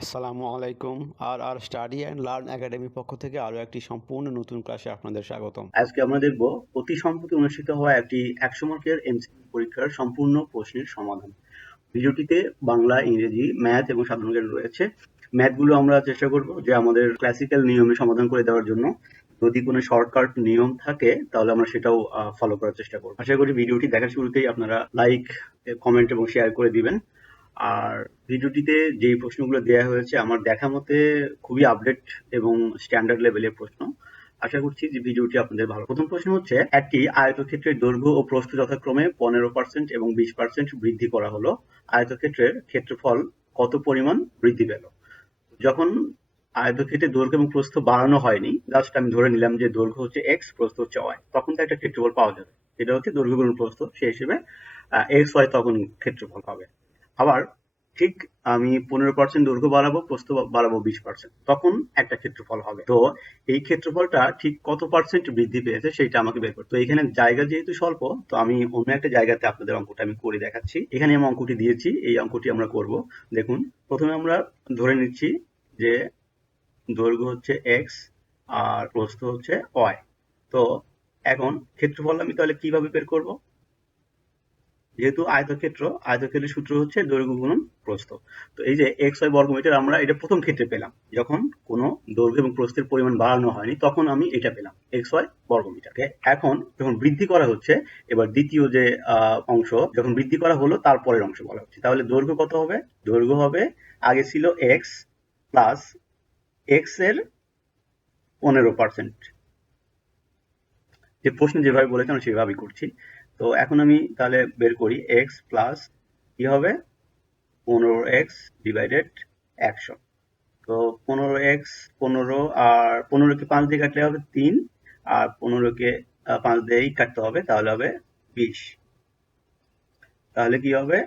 আসসালামু আলাইকুম। আর study and learn একাডেমির পক্ষ থেকে আরও একটি সম্পূর্ণ নতুন ক্লাসে আপনাদের স্বাগতম। আজকে আমরা দেখব অতি সম্প্রতি অনুষ্ঠিত হওয়া একটি 100 মার্কের এমসিকিউ পরীক্ষার সম্পূর্ণ প্রশ্নের সমাধান। ভিডিওটিতে বাংলা, ইংরেজি, ম্যাথ এবং সাধারণ জ্ঞান রয়েছে। ম্যাথগুলো আমরা চেষ্টা করব যে আমাদের ক্লাসিক্যাল নিয়মে সমাধান করে দেওয়ার জন্য। যদি কোনো শর্টকাট নিয়ম থাকে তাহলে আমরা সেটাও ফলো করার চেষ্টা করব। আশা করি ভিডিওটি দেখার শুরুতেই আপনারা লাইক, কমেন্ট এবং শেয়ার করে দিবেন। আর ভিডিওটিতে যেই প্রশ্নগুলো দেওয়া হয়েছে আমার দেখা মতে খুবই আপডেট এবং স্ট্যান্ডার্ড লেভেলের প্রশ্ন। আশা করছি যে ভিডিওটি আপনাদের ভালো। প্রথম প্রশ্ন হচ্ছে, একটি আয়তক্ষেত্রের দৈর্ঘ্য ও প্রস্থ যথাক্রমে 15% এবং 20% বৃদ্ধি করা হলো, আয়তক্ষেত্রের ক্ষেত্রফল কত পরিমাণ বৃদ্ধি পেল? যখন আয়তক্ষেত্রের দৈর্ঘ্য এবং প্রস্থ বাড়ানো হয়নি, জাস্ট আমি ধরে নিলাম যে দৈর্ঘ্য হচ্ছে এক্স, প্রস্থ হচ্ছে ওয়াই, তখন তো একটা ক্ষেত্রফল পাওয়া যাবে। এটা হচ্ছে দৈর্ঘ্য গুণন প্রস্থ, সেই হিসেবে এক্স ওয়াই তখন ক্ষেত্রফল হবে। আবার ঠিক আমি 15% দৈর্ঘ্য বাড়াবো, প্রস্থ বাড়াবো 20%, তখন একটা ক্ষেত্রফল হবে। তো এই ক্ষেত্রফলটা ঠিক কত পার্সেন্ট বৃদ্ধি পেয়েছে সেটা আমাকে বের করতে। তো এখানে জায়গা যেহেতু স্বল্প, তো আমি অন্য একটা জায়গাতে আপনাদের অঙ্কটা আমি করে দেখাচ্ছি। এখানে আমি অঙ্কটি দিয়েছি, এই অঙ্কটি আমরা করব। দেখুন, প্রথমে আমরা ধরে নিচ্ছি যে দৈর্ঘ্য হচ্ছে এক্স আর প্রস্থ হচ্ছে ওয়াই। তো এখন ক্ষেত্রফল আমি তাহলে কিভাবে বের করব? যেহেতু আয়তক্ষেত্রের সূত্র হচ্ছে দৈর্ঘ্য গুণন প্রস্থ। তো এই যে এক্স ওয়াই বর্গমিটার আমরা এটা প্রথম ক্ষেত্রে পেলাম, যখন কোনো দৈর্ঘ্য এবং প্রস্থের পরিমাণ বাড়ানো হয়নি তখন আমি এটা পেলাম এক্স ওয়াই বর্গমিটারকে। এখন যখন বৃদ্ধি করা হচ্ছে, এবার দ্বিতীয় যে অংশ যখন বৃদ্ধি করা হলো তারপরের অংশ বলা হচ্ছে, তাহলে দৈর্ঘ্য কত হবে? দৈর্ঘ্য হবে, আগে ছিল এক্স প্লাস এক্স এর 15%। যে প্রশ্ন যেভাবে বলেছে আমি সেভাবেই করছি। তো এখন আমি তাহলে বের করি এক্স প্লাস কি হবে 15x ডিভাইডেড 100। তো 15x 15 আর 15কে 5 দিয়ে কাটলে হবে 3, আর 15কে 5 দিয়েই কাটতে হবে, তাহলে হবে 20। তাহলে কি হবে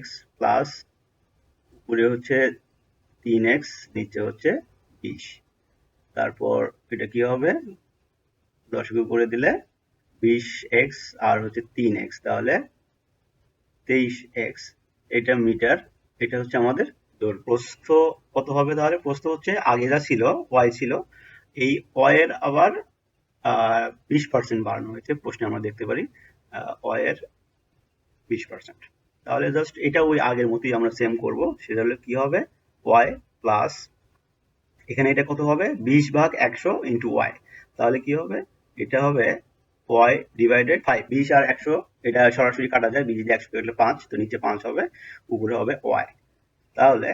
x প্লাস উপরে হচ্ছে 3x, নিচে হচ্ছে 20। তারপর এটা কি হবে, দশমিক করে দিলে 20x আর হচ্ছে 3x, তাহলে 23x। এটা মিটার, এটা হচ্ছে আমাদের দৈর্ঘ্য। প্রস্থ কত হবে তাহলে? প্রস্থ হচ্ছে আগে যা ছিল ওয়াই ছিল, এই ওয়াই এর আবার 20% বাড়ানো হয়েছে প্রশ্নে আমরা দেখতে পারি, ওয়াই এর 20%। তাহলে জাস্ট এটা ওই আগের মতোই আমরা সেম করব। সেটা হলে কি হবে, ওয়াই প্লাস এখানে এটা কত হবে 20/100 ইন্টু ওয়াই, তাহলে কি হবে, এটা হবে ওয়াই ডিভাইডেড 5। 20 আর 100 এটা সরাসরি কাটা যায়, 20 দিয়ে 100 কাটলে 5, তো নিচে 5 হবে, উপরে হবে ওয়াই। তাহলে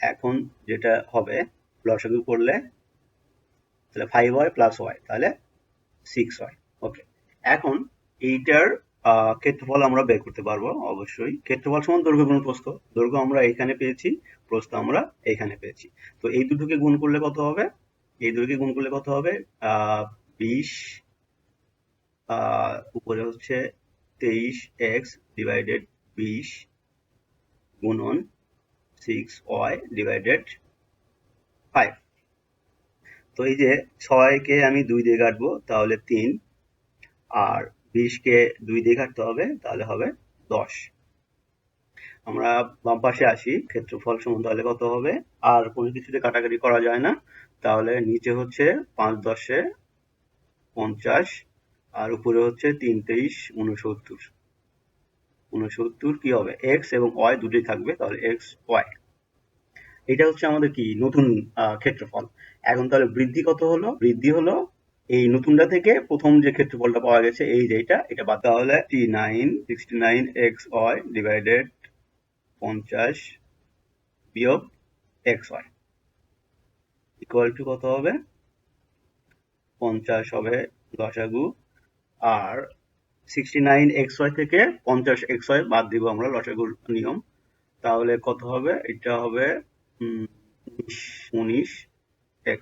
এখন যেটা হবে, লসাগু করলে তাহলে 5y প্লাস ওয়াই, তাহলে 6y। ওকে, এখন এইটার ক্ষেত্রফল আমরা বের করতে পারবো অবশ্যই। ক্ষেত্রফল সমান দৈর্ঘ্য গুণ প্রস্থ। দৈর্ঘ্য আমরা এখানে পেয়েছি, প্রস্থ আমরা এখানে পেয়েছি। তো এই দুটোকে গুণ করলে কত হবে? এই দুটোকে গুণ করলে কত হবে? 20 উপরে হচ্ছে 23x ডিভাইডেড 20 গুণন 6y ডিভাইডেড 5। তো এই যে 6 কে আমি 2 দিয়ে কাটবো, তাহলে 3, আর 20 কে 2 দিয়ে কাটতে হবে, তাহলে হবে 10। আমরা বাম পাশে আসি, ক্ষেত্রফল সমান তাহলে কত হবে? আর কোনো কিছুতে কাটাকাটি করা যায় না, তাহলে নিচে হচ্ছে 5 10 50, আর উপরে হচ্ছে 3 23 69। 69 কি হবে, এক্স এবং ওয়াই দুটোই থাকবে, তাহলে এক্স ওয়াই। এটা হচ্ছে আমাদের কি নতুন ক্ষেত্রফল। এখন তাহলে বৃদ্ধি কত হলো? বৃদ্ধি হলো এই নতুনটা থেকে প্রথম যে ক্ষেত্রফলটা পাওয়া গেছে, এই যে এটা বাদ, তাহলে 69 ডিভাইডেড 50 বিয়োগ এক্স ওয়াই ইকুয়াল টু কত হবে? 50 হবে লসাগু, আর 69xy থেকে 50xy বাদ দিব আমরা লসাগুর নিয়ম, তাহলে কত হবে? এটা হবে 19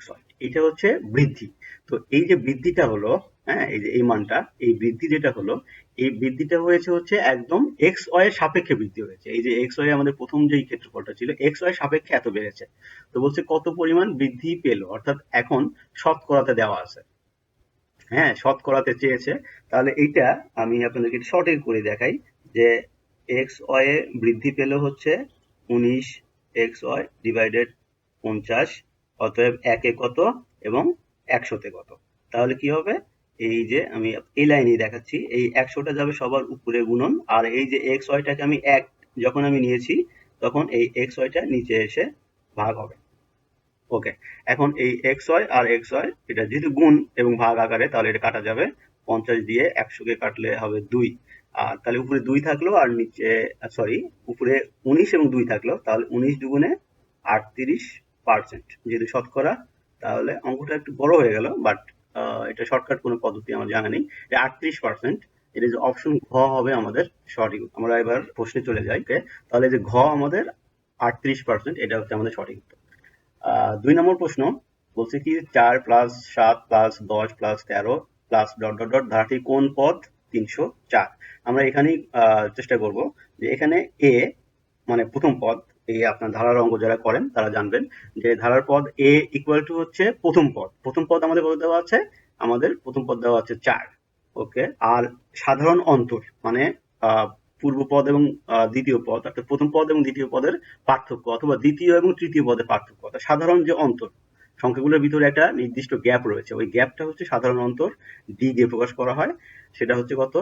xy। এটা হচ্ছে বৃদ্ধি। তো এই যে বৃদ্ধিটা হলো, হ্যাঁ, এই যে এই মানটা, এই বৃদ্ধি যেটা হলো, এই বৃদ্ধিটা হয়েছে হচ্ছে একদম এক্স ওয়াই এর সাপেক্ষে বৃদ্ধি হয়েছে। এই যে এক্স ওয়াই আমাদের প্রথম যেই ক্ষেত্রফলটা ছিল, এক্স ওয়াই সাপেক্ষে এত বেড়েছে। তো বলছে কত পরিমাণ বৃদ্ধি পেল, অর্থাৎ এখন শতকরাতে দেওয়া আছে। হ্যাঁ, শতকরাতে চেয়েছে। তাহলে এইটা আমি আপনাদেরকে শর্টে করে দেখাই যে এক্স ওয়াই এ বৃদ্ধি পেল হচ্ছে 19 xy ডিভাইডেড 50, অতএব 1 কত এবং 100 কত। তাহলে কি হবে, এই যে আমি এই লাইনেই দেখাচ্ছি, এই 100টা যাবে সবার উপরে গুণন, আর এই যে xyটাকে আমি 1 যখন আমি নিয়েছি তখন এই xyটা নিচে এসে ভাগ হবে। ওকে, এখন এই xy আর xy এটা যেহেতু গুণ এবং ভাগ আকারে, তাহলে এটা কাটা যাবে। 50 দিয়ে 100 কে কাটলে হবে 2, আর তাহলে উপরে 2 থাকলো আর নিচে সরি উপরে 19 এবং 2 থাকলো, তাহলে 19 দুগুণে 38%, যেহেতু শতকরা তাহলে অঙ্কটা একটু বড় হয়ে গেল, বাট এটা শর্টকাট কোনো পদ্ধতি আমার জানা নেই। 38%, এটা যে অপশন ঘ হবে আমাদের সঠিক। আমরা এবার প্রশ্নে চলে যাই। তাহলে যে ঘ আমাদের 38%, এটা হচ্ছে আমাদের সঠিক উত্তর। 2 নম্বর প্রশ্ন বলছে কি 4 plus 7 plus 10 plus 13 plus dot dot dot ধারাটি কোন পদ 304। আমরা এখানেই চেষ্টা করব যে এখানে এ মানে প্রথম পদ, এই আপনার ধারার অঙ্ক যারা করেন তারা জানবেন যে ধারার পদ এ ইকুয়াল টু হচ্ছে প্রথম পদ। প্রথম পদ আমাদের কত দেওয়া আছে, আমাদের প্রথম পদ দেওয়া আছে 4। ওকে, আর সাধারণ অন্তর মানে পূর্ব পদ এবং দ্বিতীয় পদ, অর্থাৎ প্রথম পদ এবং দ্বিতীয় পদের পার্থক্য, অথবা দ্বিতীয় এবং তৃতীয় পদের পার্থক্য, অর্থাৎ সাধারণ যে অন্তর, সংখ্যাগুলোর ভিতরে একটা নির্দিষ্ট গ্যাপ রয়েছে, ওই গ্যাপটা হচ্ছে সাধারণ অন্তর, ডি দিয়ে প্রকাশ করা হয়। সেটা হচ্ছে কত,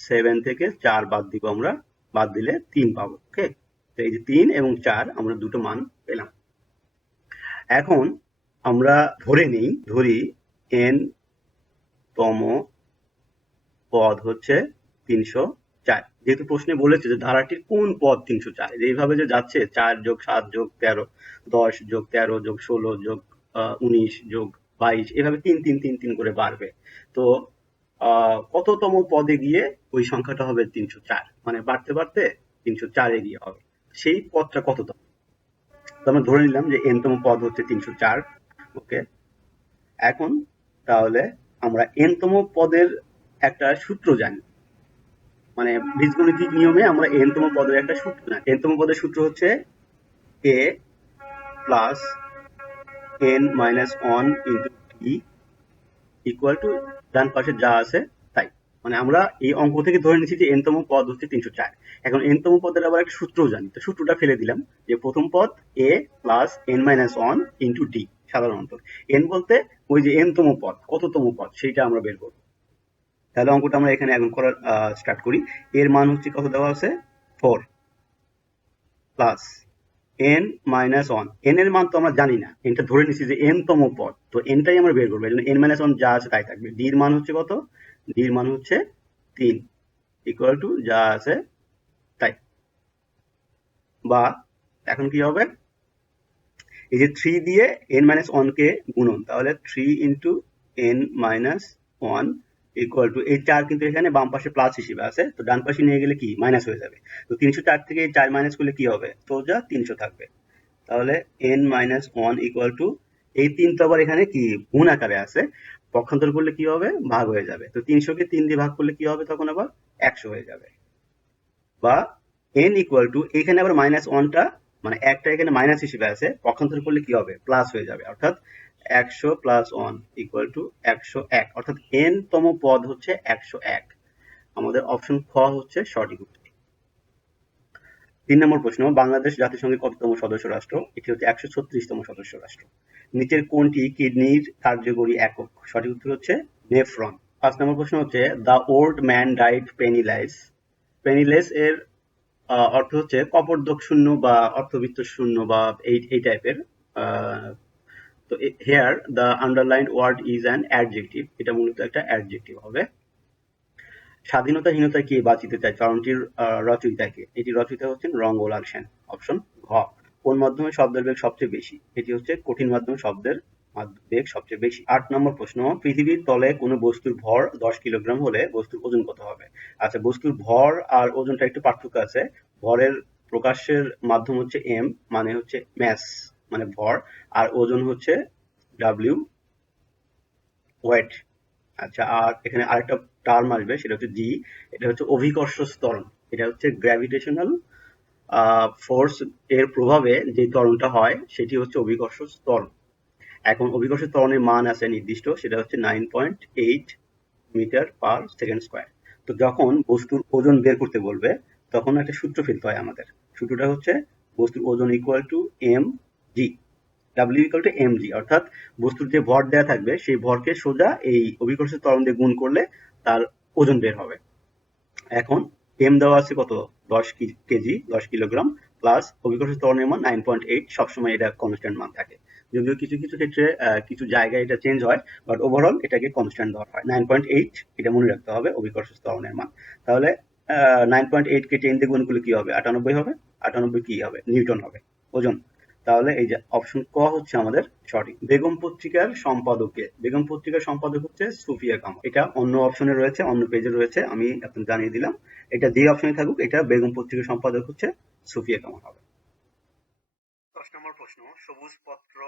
7 থেকে 4 বাদ দিব আমরা, বাদ দিলে 3 পাবো। ওকে, তো এই যে 3 এবং 4 আমরা দুটো মান পেলাম। এখন আমরা ধরি n তম পদ হচ্ছে 304। যেহেতু প্রশ্নে বলেছে যে ধারাটির কোন পদ 304, এইভাবে যে যাচ্ছে 4 যোগ 7 যোগ 13, 10 যোগ 13 যোগ 16 যোগ 19 যোগ 22, এভাবে 3 3 3 3 করে বাড়বে। তো কততম পদে গিয়ে ওই সংখ্যাটা হবে 304, মানে বাড়তে বাড়তে 304 গিয়ে হবে। সেই পদটা কততম? তো আমরা ধরে নিলাম যে n তম পদ হচ্ছে 304। ওকে, এখন তাহলে আমরা n তম পদের একটা সূত্র জানি, মানে বীজগণিতিক নিয়মে আমরা n তম পদের একটা সূত্র জানি। n তম পদের সূত্র হচ্ছে a plus n minus 1 into t equal to ডান পাশে যা আছে তাই। মানে আমরা এই অঙ্ক থেকে ধরে নিচ্ছি যে n তম পদ হচ্ছে 304। এখন n তম পদের আবার একটা সূত্রও জানি, তো সূত্রটা ফেলে দিলাম যে প্রথম পদ a plus n minus 1 into d সাধারণ অন্তর। n বলতে ওই যে n তম পদ, কততম পদ সেইটা আমরা বের করবো। তাহলে অঙ্কটা আমরা এখানে এখন করা স্টার্ট করি। এর মান হচ্ছে কত দেওয়া আছে, 4 প্লাস n মাইনাস 1। n এর মান তো আমরা জানি না, nটা ধরে নিচ্ছি যে n তম পদ, তো nটাই আমরা বের করবো। এই জন্য n মাইনাস 1 যা আছে তাই থাকবে। d এর মান হচ্ছে কত, d এর মান হচ্ছে 3 ইকুয়াল টু যা আছে তাই। বা এখন কি হবে, এই যে 3 দিয়ে n মাইনাস 1 কে গুণন, তাহলে 3 into n minus 1 equal to, এই 4 কিন্তু এখানে বাম পাশে প্লাস হিসেবে আছে, তো ডান পাশে নিয়ে গেলে কি মাইনাস হয়ে যাবে। তো 304 থেকে 4 মাইনাস করলে কি হবে, তো যা 300 থাকবে। তাহলে n মাইনাস 1 ইকুয়াল টু, এই 3 তো আবার এখানে কি গুণ আকারে আছে, পক্ষান্তর করলে কি হবে, ভাগ হয়ে যাবে। তো 300 কে 3 দিয়ে ভাগ করলে কি হবে, তখন আবার 100 হয়ে যাবে। বা n ইকুয়াল টু, এখানে আবার মাইনাস 1টা মানে একটা এখানে মাইনাস হিসেবে আছে, পক্ষান্তর করলে কি হবে, প্লাস হয়ে যাবে। অর্থাৎ 100 প্লাস 1 ইকুয়াল টু 101, অর্থাৎ n তম পদ হচ্ছে 101। আমাদের অপশন খ হচ্ছে সঠিক উত্তর। 3 নম্বর প্রশ্ন, বাংলাদেশ জাতিসংঘের কততম সদস্য রাষ্ট্র? এটি হচ্ছে 136তম সদস্য রাষ্ট্র। নিচের কোনটি কিডনির কার্যকরী একক? সঠিক উত্তর হচ্ছে নেফ্রন। 5 নম্বর প্রশ্ন হচ্ছে the old man died penniless. Penniless এর অর্থ হচ্ছে কপর্দক শূন্য বা অর্থবিত্ত শূন্য বা এই টাইপের। তো here the underlined word is an adjective, এটা মূলত একটা অ্যাডজেক্টিভ হবে। স্বাধীনতাহীনতা কে বাঁচিতে চায় চরণটির রচয়িতাকে? এটি রচয়িতা হচ্ছেন রঙ্গলাল সেন। অপশন ঘ। কোন মাধ্যমে শব্দের বেগ সবচেয়ে বেশি? এটি হচ্ছে কঠিন মাধ্যমে শব্দের বেগ সবচেয়ে বেশি। 8 নম্বর প্রশ্ন, পৃথিবীর তলে কোনো বস্তুর ভর 10 কিলোগ্রাম হলে বস্তুর ওজন কত হবে? আচ্ছা, বস্তুর ভর আর ওজনটা একটু পার্থক্য আছে। ভরের প্রকাশের মাধ্যম হচ্ছে এম, মানে হচ্ছে ম্যাস মানে ভর, আর ওজন হচ্ছে ডাব্লিউ ওয়েট। আচ্ছা, আর এখানে আরেকটা টার্ম আসবে, সেটা হচ্ছে জি, এটা হচ্ছে অভিকর্ষ ত্বরণ। এটা হচ্ছে গ্র্যাভিটেশনাল ফোর্স এর প্রভাবে যে ত্বরণটা হয় সেটি হচ্ছে অভিকর্ষ ত্বরণ। এখন অভিকর্ষ ত্বরণের মান আছে নির্দিষ্ট, সেটা হচ্ছে 9.8 মিটার পার সেকেন্ড স্কোয়ার। তো যখন বস্তুর ওজন বের করতে বলবে তখন একটা সূত্র ফেলতে হয় আমাদের। সূত্রটা হচ্ছে বস্তুর ওজন equal to M G, W equal to M G, অর্থাৎ বস্তুর যে ভর দেওয়া থাকবে সেই ভরকে সোজা এই অভিকর্ষের ত্বরণ দিয়ে গুণ করলে তার ওজন বের হবে। এখন এম দেওয়া আছে কত, 10 কেজি 10 কিলোগ্রাম, প্লাস অভিকর্ষের ত্বরণের মান 9.8, সবসময় এটা কনস্ট্যান্ট মান থাকে। যদিও কিছু কিছু ক্ষেত্রে কিছু জায়গায় এটা চেঞ্জ হয়, বাট ওভারঅল এটাকে কনস্ট্যান্ট ধরা হয়। 9.8 এটা মনে রাখতে হবে অভিকর্ষের ত্বরণের মান। তাহলে 9.8 কে 10 দিয়ে গুণ করলে কি হবে, 98 হবে। 98 কি হবে, নিউটন হবে ওজন। তাহলে এই যে অপশন ক হচ্ছে আমাদের সঠিক। বেগম পত্রিকার সম্পাদকে, বেগম পত্রিকার সম্পাদক হচ্ছে সুফিয়া কামাল। এটা অন্য অপশনে রয়েছে, অন্য পেজে রয়েছে, আমি এখন জানিয়ে দিলাম। এটা যে অপশনে থাকুক, এটা বেগম পত্রিকার সম্পাদক হচ্ছে সুফিয়া কামাল হবে। 10 নম্বর প্রশ্ন, সবুজ পত্র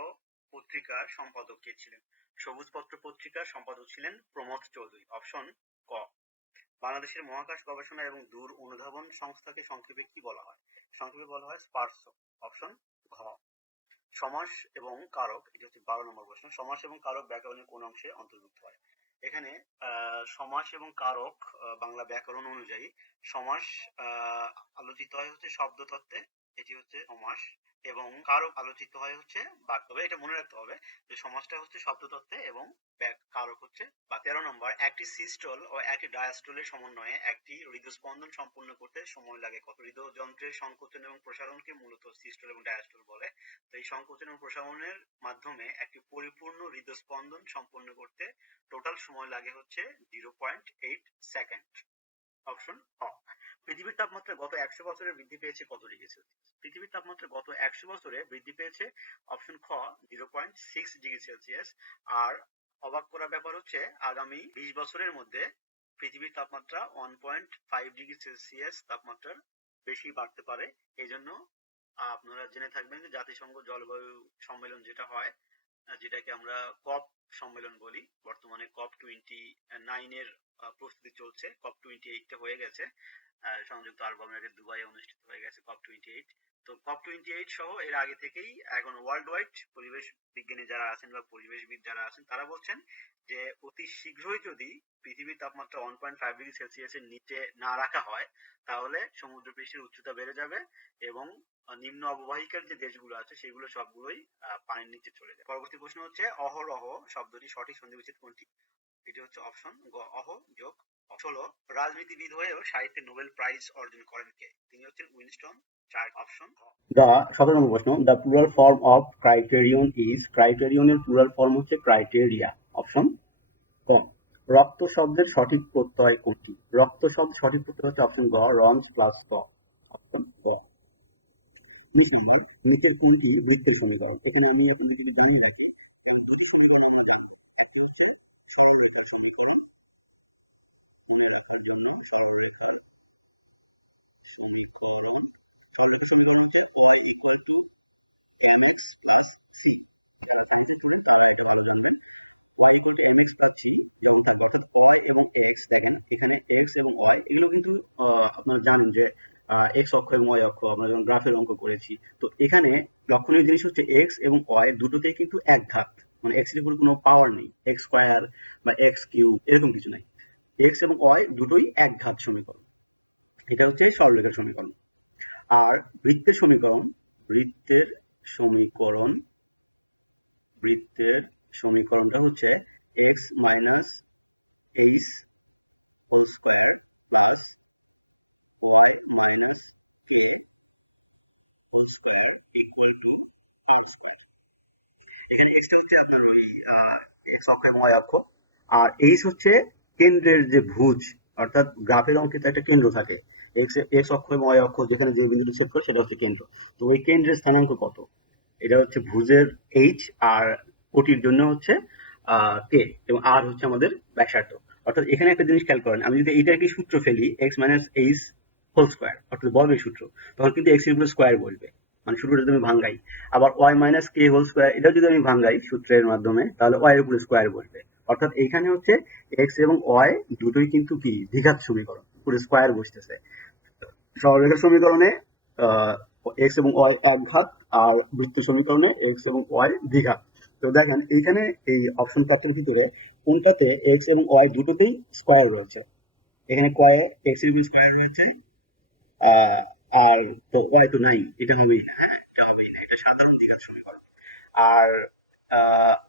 পত্রিকার সম্পাদক কে ছিলেন? সবুজ পত্র পত্রিকার সম্পাদক ছিলেন প্রমথ চৌধুরী। অপশন ক। বাংলাদেশের মহাকাশ গবেষণা এবং দূর অনুধাবন সংস্থাকে সংক্ষেপে কি বলা হয়? সংক্ষেপে বলা হয় স্পারসো। অপশন ঘ। সমাস এবং কারক, এটি হচ্ছে 12 নম্বর প্রশ্ন। সমাস এবং কারক ব্যাকরণের কোন অংশে অন্তর্ভুক্ত হয়? এখানে সমাস এবং কারক বাংলা ব্যাকরণ অনুযায়ী সমাস আলোচিত হয় হচ্ছে শব্দতত্ত্বে, এটি হচ্ছে সমাস, এবং কারক আলোচিত হয় হচ্ছে বাক্য। তবে এটা মনে রাখতে হবে যে সমাসটা হচ্ছে শব্দতত্ত্বে এবং কারক হচ্ছে বা। 13 নম্বর, একটি সিস্টল ও একটি ডায়াস্টলের সমন্বয়ে একটি হৃদস্পন্দন সম্পূর্ণ করতে সময় লাগে কত? হৃদযন্ত্রের সংকোচন এবং প্রসারণকে মূলত সিস্টল এবং ডায়াস্টল বলে। তো এই সংকোচন এবং প্রসারণের মাধ্যমে একটি পরিপূর্ণ হৃদস্পন্দন সম্পন্ন করতে টোটাল সময় লাগে হচ্ছে 0.8 সেকেন্ড। অপশন অ। পৃথিবীর তাপমাত্রা গত 100 বছরে বৃদ্ধি পেয়েছে কত ডিগ্রি সেলসিয়াস? পৃথিবীর তাপমাত্রা গত 100 বছরে বৃদ্ধি পেয়েছে অপশন খ 0.6 ডিগ্রি সেলসিয়াস। আর অবাক করার ব্যাপার হচ্ছে আগামী 20 বছরের মধ্যে পৃথিবীর তাপমাত্রা 1.5 ডিগ্রি সেলসিয়াস তাপমাত্রার বেশি বাড়তে পারে। এই জন্য আপনারা জেনে থাকবেন যে জাতিসংঘ জলবায়ু সম্মেলন যেটা হয়, যেটাকে আমরা কপ সম্মেলন বলি, বর্তমানে কপ 29 এর প্রস্তুতি চলছে। কপ 28টা হয়ে গেছে, সংযুক্ত আরব আমিরাতের দুবাইয়ে অনুষ্ঠিত হয়ে গেছে কপ 28। তো কপ 28 সহ এর আগে থেকেই এখন ওয়ার্ল্ড ওয়াইড পরিবেশ বিজ্ঞানী যারা আছেন বা পরিবেশবিদ যারা আছেন তারা বলছেন যে অতি শীঘ্রই যদি পৃথিবীর তাপমাত্রা 1.5 ডিগ্রি সেলসিয়াসের নিচে না রাখা হয়, তাহলে সমুদ্র পৃষ্ঠের উচ্চতা বেড়ে যাবে এবং নিম্ন অববাহিকার যে দেশগুলো আছে সেগুলো সবগুলোই পানির নিচে চলে যায়। পরবর্তী প্রশ্ন হচ্ছে অহরহ শব্দটি সঠিক সন্ধিবিচ্ছেদ কোনটি? এটি হচ্ছে অপশন গ, অহ যোগ। 16, রাজনীতিবিদ হয়েও সাহিত্যে নোবেল প্রাইজ অর্জন করেন কে? তিনি হচ্ছেন উইনস্টন চার্চিল। অপশন দা। 17 নম্বর প্রশ্ন, the plural form of criterion is, ক্রাইটেরিয়নের প্লুরাল ফর্ম হচ্ছে ক্রাইটেরিয়া। অপশন ক। রক্ত শব্দের সঠিক প্রত্যয় কোনটি? রক্ত শব্দ সঠিক প্রত্যয় হচ্ছে অপশন গ, রন্স প্লাস ক। অপশন গ। 19 নম্বর, নিচের কোনটি বৃত্তের সমীকরণ? এখানে আমি আপনাদের যদি জানিয়ে রাখি, দুটি সমীকরণ আমরা জানবো। একটি হচ্ছে সরলরেখার সমীকরণ, মনে রাখার জন্য সরলরেখার সমীকরণ। সরলরেখার সমীকরণ হচ্ছে y equal to mx plus c। আমরা এটা জানি, y equal to mx plus c, এবং এটি এটা হচ্ছে সরলরেখার সমীকরণ। আর বৃত্তের সমীকরণ, বৃত্তের সমীকরণ, বৃত্তের সমীকরণ হচ্ছে x minus h equal to r square. এখানে x টা হচ্ছে আপনার ওই x অক্ষ এবং y অক্ষ, আর h হচ্ছে কেন্দ্রের যে ভুজ, অর্থাৎ গ্রাফের অঙ্কে তো একটা কেন্দ্র থাকে। x অক্ষ এবং y অক্ষ যেখানে যে বিন্দুটি ছেদ করে সেটা হচ্ছে কেন্দ্র। তো ওই কেন্দ্রের স্থানাঙ্ক কত? এটা হচ্ছে ভুজের h, আর কোটির জন্য হচ্ছে k, এবং r হচ্ছে আমাদের ব্যাসার্ধ। অর্থাৎ এখানে একটা জিনিস খেয়াল করেন, আমি যদি এইটার কি সূত্র ফেলি x minus h whole square, অর্থাৎ বর্গের সূত্র, তখন কিন্তু x এর উপরে স্কয়ার বলবে, মানে সূত্রটা যদি আমি ভাঙ্গাই। আবার y minus k whole square, এটা যদি আমি ভাঙ্গাই সূত্রের মাধ্যমে, তাহলে y এর উপরে স্কয়ার বসবে। অর্থাৎ এইখানে হচ্ছে x এবং y দুটোই কিন্তু কি দ্বিঘাত সমীকরণ, উপরে স্কয়ার বসতেছে। সরলরেখার সমীকরণে x এবং y এক ঘাত, আর বৃত্ত সমীকরণে x এবং y দ্বিঘাত। তো দেখেন এইখানে এই অপশন প্রাপ্তের ভিতরে কোনটাতে x এবং y দুটোতেই স্কয়ার রয়েছে? এখানে x এর উপর স্কয়ার রয়েছে, আর তো ওয়াই তো নাই, এটা হবেই না, এটা হবেই না, এটা সাধারণ দ্বিঘাত সমীকরণ। আর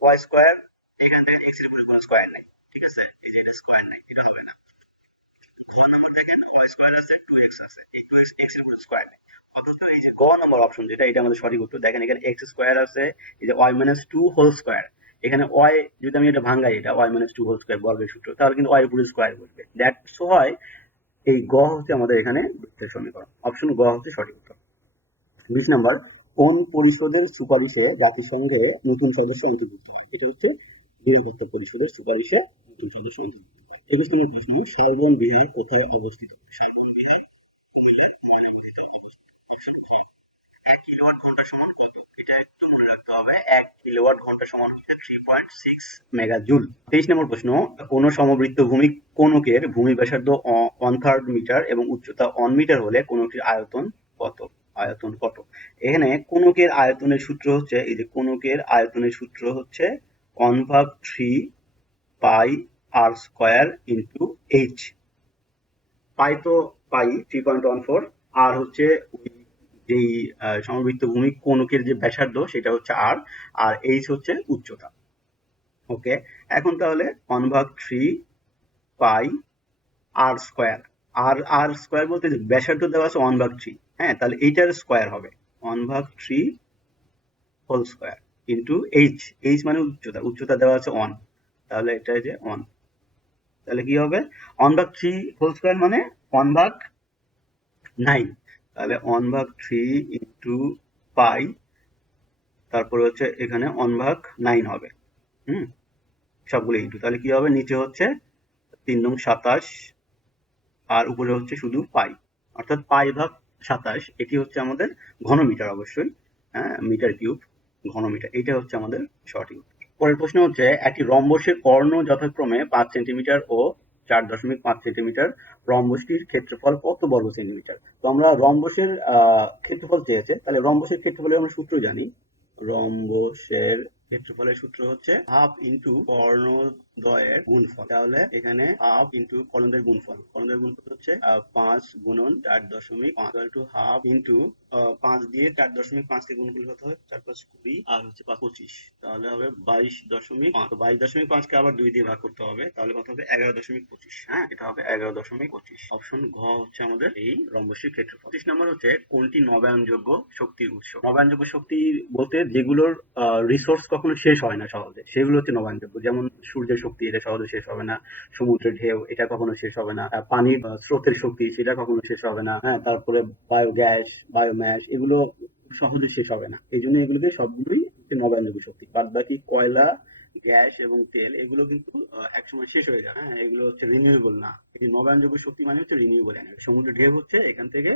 ওয়াই স্কোয়ার, এখান থেকে এক্স এর উপরে কোনো স্কোয়ার নাই, ঠিক আছে, এই যে এটা স্কোয়ার নাই, এটা হবে না। খ নাম্বার দেখেন ওয়াই স্কোয়ার আছে, 2x আছে, এই 2x এক্স এর উপরে স্কোয়ার নেই। অথচ এই যে গ নাম্বার অপশন যেটা, এটা আমাদের সঠিক উত্তর। দেখেন এখানে এক্স স্কোয়ার আছে, এই যে Y minus two whole square, এখানে ওয়াই যদি আমি এটা ভাঙাই, এটা Y minus two whole square বর্গের সূত্র, তাহলে কিন্তু ওয়াই উপরে স্কোয়ার বসবে। দ্যাটস হয় এই গ হচ্ছে আমাদের এখানে বৃত্তের সমীকরণ, অপশন গ হচ্ছে সঠিক উত্তর। 20 নাম্বার, কোন পরিষদের সুপারিশে জাতিসংঘে নতুন সদস্য অন্তর্ভুক্ত হয়? এটা হচ্ছে নিরাপত্তা পরিষদের সুপারিশে নতুন সদস্য অন্তর্ভুক্ত হয়। 21 নম্বর প্রশ্ন, শালবন বিহার কোথায় অবস্থিত? শালবন বিহার কুমিল্লার ময়নামতিতে অবস্থিত। অপশন খ, 1 কিলোওয়াট ঘন্টা সমান কত? এটা একটু মনে রাখতে হবে, 1 কিলোওয়াট ঘন্টা সমান হচ্ছে 3.6 মেগাজুল। 23 নম্বর প্রশ্ন, কোন সমবৃত্ত ভূমি কোনকের ভূমি ব্যাসার্ধ 1/3 মিটার এবং উচ্চতা 1 মিটার হলে কোনটির আয়তন কত? আয়তন কত? এখানে কোনকের আয়তনের সূত্র হচ্ছে, এই যে কোনকের আয়তনের সূত্র হচ্ছে 1/3 পাই আর স্কয়ার ইন্টু এইচ। পাই তো পাই 3.14, আর হচ্ছে ওই যেই সমবৃত্ত ভূমি কোণকের যে ব্যাসার্ধ সেটা হচ্ছে আর, আর এইচ হচ্ছে উচ্চতা। ওকে, এখন তাহলে 1/3 পাই আর স্কয়ার, আর স্কয়ার বলতে যে ব্যাসার্ধ দেওয়া আছে 1/3, হ্যাঁ, তাহলে এইটার স্কয়ার হবে 1/3 whole square into H, H মানে উচ্চতা, উচ্চতা দেওয়া আছে 1, তাহলে এটা যে 1, তাহলে কি হবে 1/3 হোল স্কয়ার মানে 1/9, তাহলে 1/3 ইন্টু পাই, তারপরে হচ্ছে এখানে 1/9 হবে। হুম, সবগুলো ইন্টু, তাহলে কি হবে, নিচে হচ্ছে 3 নং 27 আর উপরে হচ্ছে শুধু পাই, অর্থাৎ পাই ভাগ 27, এটি হচ্ছে আমাদের ঘনমিটার অবশ্যই, হ্যাঁ, মিটার কিউব ঘনমিটার, এটা হচ্ছে আমাদের সঠিক উত্তর। পরের প্রশ্ন হচ্ছে, একটি রম্বসের কর্ণ যথাক্রমে 5 সেন্টিমিটার ও 4.5 সেন্টিমিটার, রম্বসটির ক্ষেত্রফল কত বর্গ সেন্টিমিটার? তো আমরা রম্বসের ক্ষেত্রফল চেয়েছে, তাহলে রম্বসের ক্ষেত্রফলের আমরা সূত্র জানি। রম্বসের ক্ষেত্রফলের সূত্র হচ্ছে হাফ ইন্টু কর্ণদ্বয়ের গুণফল, তাহলে এখানে হাফ ইন্টু কর্ণদ্বয়ের গুণফল, কর্ণদ্বয়ের গুণফল হচ্ছে 5 গুণন 4.5 ইকুয়াল টু হাফ ইন্টু 5 দিয়ে 4.5 কে গুণ করলে কত হয়, 4 5 20 আর হচ্ছে 5 25, তাহলে হবে 22.5, তো 22.5 কে আবার 2 দিয়ে ভাগ করতে হবে, তাহলে কত হবে 11.25, হ্যাঁ, এটা হবে 11.25। অপশন ঘ হচ্ছে আমাদের এই রম্বসের ক্ষেত্রফল। 25 নম্বর হচ্ছে, কোনটি নবায়নযোগ্য শক্তির উৎস? নবায়নযোগ্য শক্তি বলতে যেগুলোর রিসোর্স কখনো শেষ হয় না সহজে, সেগুলো হচ্ছে নবায়নযোগ্য। যেমন সূর্যের শক্তি, এটা সহজে শেষ হবে না। সমুদ্রের ঢেউ, এটা কখনো শেষ হবে না। পানির স্রোতের শক্তি, সেটা কখনো শেষ হবে না। হ্যাঁ, তারপরে বায়োগ্যাস, বায়োম্যাস, এগুলো সহজে শেষ হবে না, এই জন্য এগুলোকে সবগুলোই হচ্ছে নবায়নযোগ্য শক্তি। বাদ বাকি কয়লা, গ্যাস এবং তেল, এগুলো কিন্তু একসময় শেষ হয়ে যায়, হ্যাঁ, এগুলো হচ্ছে রিনিউয়েবল না। এই নবায়নযোগ্য শক্তি মানে হচ্ছে রিনিউয়েবল এনার্জি। সমুদ্রের ঢেউ হচ্ছে এখান থেকে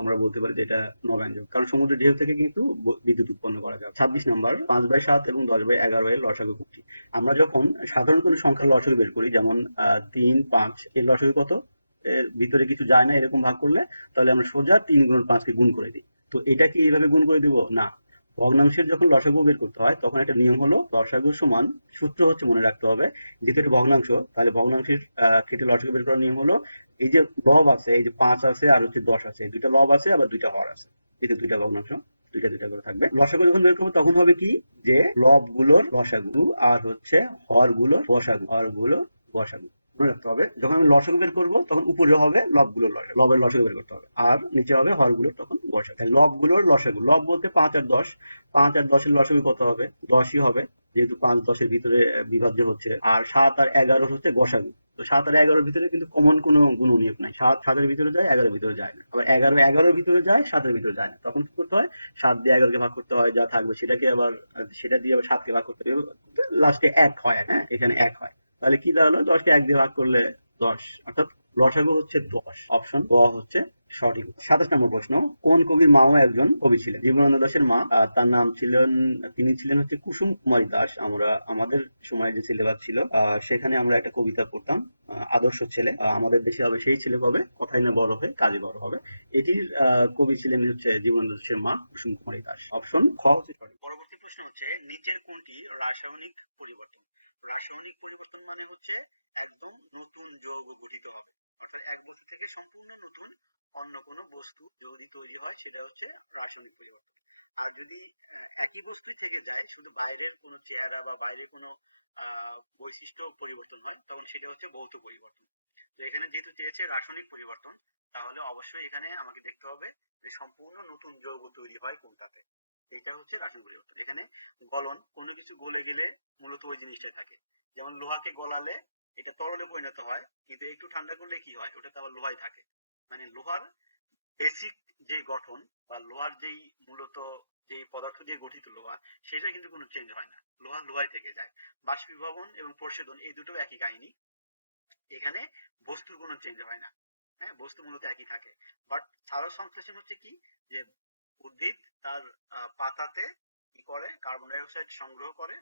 আমরা বলতে পারি যে এটা নবায়নযোগ্য, কারণ সমুদ্রের ঢেউ থেকে কিন্তু বিদ্যুৎ উৎপন্ন করা যায়। 26 নম্বর, 5/7 এবং 10/11 এর লসাগু কোনটি? আমরা যখন সাধারণ কোনো সংখ্যার লসাগু বের করি, যেমন 3 5, এর লসাগু কত, এর ভিতরে কিছু যায় না এরকম ভাগ করলে, তাহলে আমরা সোজা 3 গুণন 5 কে গুণ করে দিই। তো এটা কি এইভাবে গুণ করে দিব? না, ভগ্নাংশের যখন লসাগু বের করতে হয় তখন একটা নিয়ম হলো, লসাগু সমান, সূত্র হচ্ছে মনে রাখতে হবে, যেহেতু ভগ্নাংশ, তাহলে ভগ্নাংশের ক্ষেত্রে লসাগু বের করার নিয়ম হলো, এই যে লব আছে, এই যে 5 আছে আর হচ্ছে 10 আছে, দুইটা লব আছে আবার দুইটা হর আছে, এই যে দুইটা ভগ্নাংশ, দুইটা দুইটা করে থাকবে। লসাগু যখন বের করবো তখন হবে কি, যে লব গুলোর লসাগু আর হচ্ছে হর গুলোর গসাগু, হর গুলোর গসাগু মনে রাখতে হবে। যখন আমি লসাগু বের করবো তখন উপরে হবে লব গুলোর লসাগু, লবের লসাগু বের করতে হবে, আর নিচে হবে হর গুলোর তখন গসাগু। তাই লব গুলোর লসাগু, লব বলতে 5 আর 10, 5 আর 10 এর লসাগু কত হবে, 10ই হবে, যেহেতু 5 10 এর ভিতরে বিভাজ্য হচ্ছে, আর 7 আর 11 হচ্ছে গসাগু। তো 7 আর 11 ভিতরে কিন্তু কমন কোনো গুণনীয়ক নাই, 7 7 এর ভিতরে যায়, 11 এর ভিতরে যায় না, আবার 11 11 এর ভিতরে যায়, 7 এর ভিতরে যায় না, তখন কি করতে হয়, 7 দিয়ে 11 কে ভাগ করতে হয়, যা থাকবে সেটাকে আবার সেটা দিয়ে আবার 7 কে ভাগ করতে হবে, লাস্টে 1 হয়, হ্যাঁ, এখানে 1 হয়। তাহলে কি দাঁড়ালো, 10 কে 1 দিয়ে ভাগ করলে 10, অর্থাৎ লসাগু হচ্ছে 10, অপশন গ হচ্ছে সঠিক। 27 নম্বর প্রশ্ন, কোন কবির মাও একজন কবি ছিলেন? জীবনানন্দ দাশের মা, তার নাম ছিলেন, তিনি ছিলেন হচ্ছে কুসুম কুমারী দাস। আমরা আমাদের সময় যে সিলেবাস ছিল সেখানে আমরা একটা কবিতা পড়তাম, আদর্শ ছেলে, আমাদের দেশে হবে সেই ছেলে কবে, কথাই না বড় হয়ে কাজে বড় হবে। এটির কবি ছিলেন হচ্ছে জীবনানন্দ দাশের মা কুসুম কুমারী দাস, অপশন খ হচ্ছে সঠিক। পরবর্তী প্রশ্ন হচ্ছে, নিচের কোনটি রাসায়নিক পরিবর্তন? রাসায়নিক পরিবর্তন মানে হচ্ছে একদম নতুন যৌগ গঠিত হবে, অর্থাৎ এক বস্তু থেকে সম্পূর্ণ নতুন অন্য কোনো বস্তু যদি তৈরি হয় সেটা হচ্ছে রাসায়নিক পরিবর্তন। আর যদি একই বস্তু থেকে যায় শুধু বাইরের কোনো চেহারা বা বাইরের কোনো বৈশিষ্ট্য পরিবর্তন হয় তখন সেটা হচ্ছে ভৌত পরিবর্তন। তো এখানে যেহেতু চেয়েছে রাসায়নিক পরিবর্তন, তাহলে অবশ্যই এখানে আমাকে দেখতে হবে যে সম্পূর্ণ নতুন যৌগ তৈরি হয় কোনটাতে। এটা হচ্ছে রাসায়নিক পরিবর্তন। এখানে গলন, কোনো কিছু গলে গেলে মূলত ওই জিনিসটা থাকে। যেমন লোহাকে গলালে এটা তরলে পরিণত হয়, কিন্তু একটু ঠান্ডা করলে কি হয়, ওটা তো আবার লোহাই থাকে। মানে লোহার বেসিক যে গঠন বা লোহার যেই মূলত যে পদার্থ দিয়ে গঠিত লোহা, সেটা কিন্তু কোনো চেঞ্জ হয় না, লোহা লোহাই থেকে যায়। বাষ্পীভবন এবং প্রশোধন এই দুটো একই কাহিনী। এখানে বস্তুর কোনো চেঞ্জ হয় না। হ্যাঁ, বস্তু মূলত একই থাকে। বাট সালোক সংশ্লেষণ হচ্ছে কি, যে উদ্ভিদ তার পাতাতে কি করে, কার্বন ডাই অক্সাইড সংগ্রহ করে,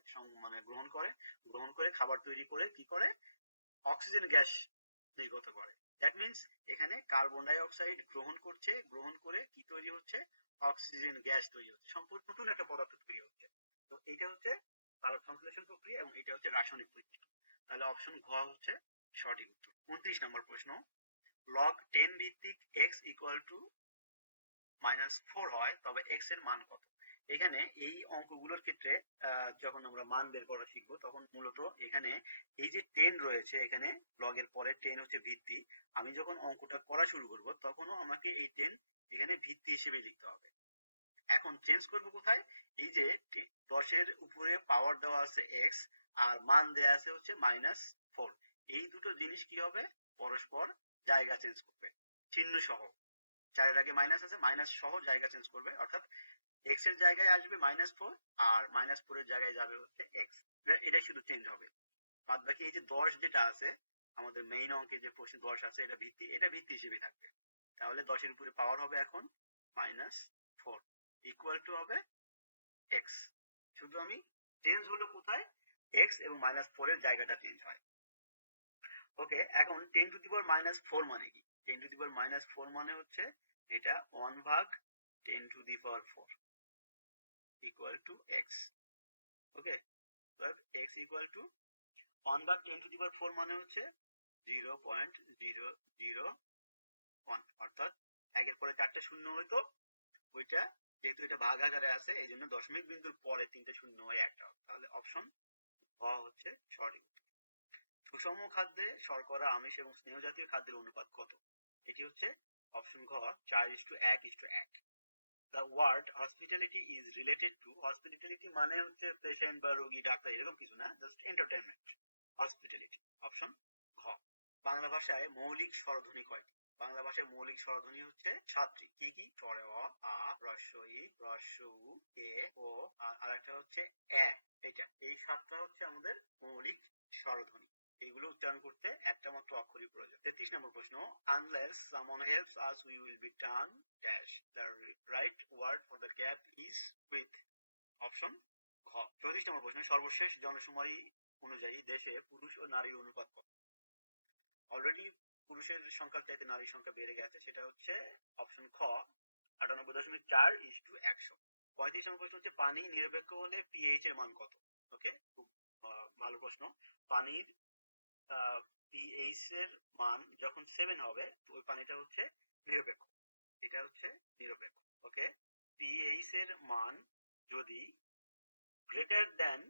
মানে গ্রহণ করে খাবার তৈরি করে কি করে, অক্সিজেন গ্যাস নির্গত করে। দ্যাট মিনস এখানে কার্বন ডাই অক্সাইড গ্রহণ করছে, গ্রহণ করে কি তৈরি হচ্ছে, অক্সিজেন গ্যাস তৈরি হচ্ছে, সম্পূর্ণ নতুন একটা পদার্থ তৈরি হচ্ছে। তো এইটা হচ্ছে সালোক সংশ্লেষণ প্রক্রিয়া এবং এটা হচ্ছে রাসায়নিক প্রক্রিয়া। তাহলে অপশন ঘ হচ্ছে সঠিক উত্তর। 29 নম্বর প্রশ্ন, লগ 10 ভিত্তিক x ইকুয়াল টু -4 হয় তবে x এর মান কত? এখানে এই অঙ্কগুলোর ক্ষেত্রে যখন আমরা মান বের করা শিখবো তখন মূলত এখানে এই যে 10 রয়েছে, এখানে লগের পরে 10 হচ্ছে ভিত্তি। আমি যখন অঙ্কটা করা শুরু করব তখনও আমাকে এই 10 এখানে ভিত্তি হিসেবে লিখতে হবে। এখন চেঞ্জ করব কোথায়, এই যে 10-এর উপরে পাওয়ার দেওয়া আছে x আর মান দেওয়া আছে হচ্ছে -4, এই দুটো জিনিস কি হবে, পরস্পর জায়গা চেঞ্জ করবে চিহ্ন সহ। 4-এর আগে মাইনাস আছে, মাইনাস সহ জায়গা চেঞ্জ করবে, অর্থাৎ x এর জায়গায় আসবে -4 আর -4 এর জায়গায় যাবে হচ্ছে x। এটাই শুধু চেঞ্জ হবে। বাদ বাকি এই যে 10 যেটা আছে আমাদের মেইন অঙ্কে যে প্রশ্ন 10 আছে, এটা ভিত্তি হিসেবে থাকবে। তাহলে 10-এর উপরে পাওয়ার হবে এখন -4 ইকুয়াল টু হবে x। শুধু আমি চেঞ্জ হলো কোথায়, x এবং -4 এর জায়গাটা চেঞ্জ হয়। ওকে, এখন 10 টু দি পাওয়ার -4 মানে কি? 10 টু দি পাওয়ার -4 মানে হচ্ছে এটা 1 ভাগ 10 to the power 4 equal to x। Okay, x equal to 1 ভাগ 10 টু দি পাওয়ার 4 মানে হচ্ছে 0.001, অর্থাৎ একের পরে 4টা শূন্য হইতো, ওইটা যেহেতু এটা ভাগ আকারে আছে এই জন্য দশমিক বিন্দুর পরে 3টে শূন্য হয় একটা, তাহলে অপশন গ হচ্ছে সঠিক। সুষম খাদ্যে শর্করা, আমিষ এবং স্নেহ জাতীয় খাদ্যের অনুপাত কত? এটি হচ্ছে অপশন ঘ 4:1:1। The word hospitality is related to, hospitality মানে হচ্ছে পেশেন্ট বা রোগী, ডাক্তার এরকম কিছু না, জাস্ট এন্টারটেনমেন্ট, হসপিটালিটি। অপশন ঘ। বাংলা ভাষায় মৌলিক স্বরধ্বনি কয়টি? বাংলা ভাষায় মৌলিক স্বরধ্বনি হচ্ছে 7টি। কি কি? ড়, আ, ই, উ, এ, ও, আর একটা হচ্ছে এ। এই 7টা হচ্ছে আমাদের মৌলিক স্বরধ্বনি। এগুলো উচ্চারণ করতে একটা মাত্র অক্ষরই প্রয়োজন। 33 নম্বর প্রশ্ন, unless someone helps us we will be done dash, the right word for the gap is with। Option ঘ। 34 নম্বর প্রশ্ন, সর্বশেষ জনশুমারি অনুযায়ী দেশে পুরুষ ও নারীর অনুপাত কত? অলরেডি পুরুষের সংখ্যার চাইতে নারীর সংখ্যা বেড়ে গেছে, সেটা হচ্ছে অপশন খ 98.4:100। 35 নম্বর প্রশ্ন হচ্ছে পানি নিরপেক্ষ হলে পিএইচ এর মান কত? ওকে, খুব ভালো প্রশ্ন। পানির পিএইচ এর মান যখন 7 হবে ওই পানিটা হচ্ছে নিরপেক্ষ, এটা হচ্ছে নিরপেক্ষ। ওকে, পিএইচ এর মান যদি গ্রেটার দেন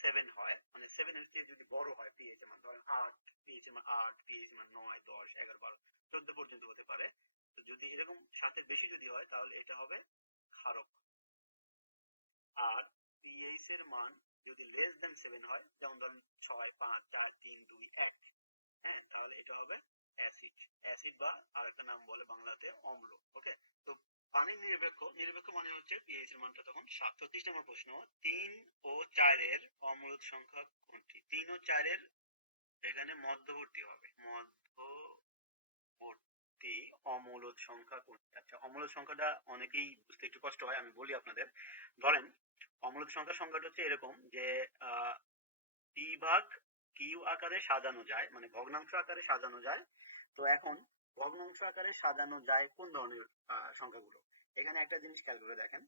7 হয়, মানে 7 এর চেয়ে যদি বড় হয় পিএইচ এর মান, ধরেন 8, পিএইচ এর মান 8, পিএইচ এর মান 9, 10, 11, 12, 14 পর্যন্ত হতে পারে। তো যদি এরকম 7-এর বেশি যদি হয় তাহলে এটা হবে ক্ষারক। আর পিএইচ এর মান যদি লেস দেন 7 হয়, যেমন ধরেন 6, 5, 4, 3, 2, 1, হ্যাঁ, তাহলে এটা হবে অ্যাসিড। অ্যাসিড বা আরেকটা নাম বলে বাংলাতে অম্ল। ওকে, তো পানি নিরপেক্ষ মানে হচ্ছে পিএইচ এর মানটা তখন 7। 34 নম্বর প্রশ্ন, 3 ও 4 এর অম্লত সংখ্যা কোনটি? 3 ও 4 এর এখানে মধ্যবর্তী হবে, মধ্যবর্তী অম্লত সংখ্যা কোনটি? আচ্ছা, অম্লত সংখ্যাটা অনেকেই বুঝতে একটু কষ্ট হয়, আমি বলি আপনাদের। ধরেন অম্লত সংখ্যাটা হচ্ছে এরকম যে পি ভাগ কিউ আকারে সাজানো যায়, মানে ভগ্নাংশ আকারে সাজানো যায়। তো এখন ভগ্নাংশ আকারে সাজানো যায় কোন ধরনের সংখ্যাগুলো? এখানে একটা জিনিস খেয়াল করে দেখেন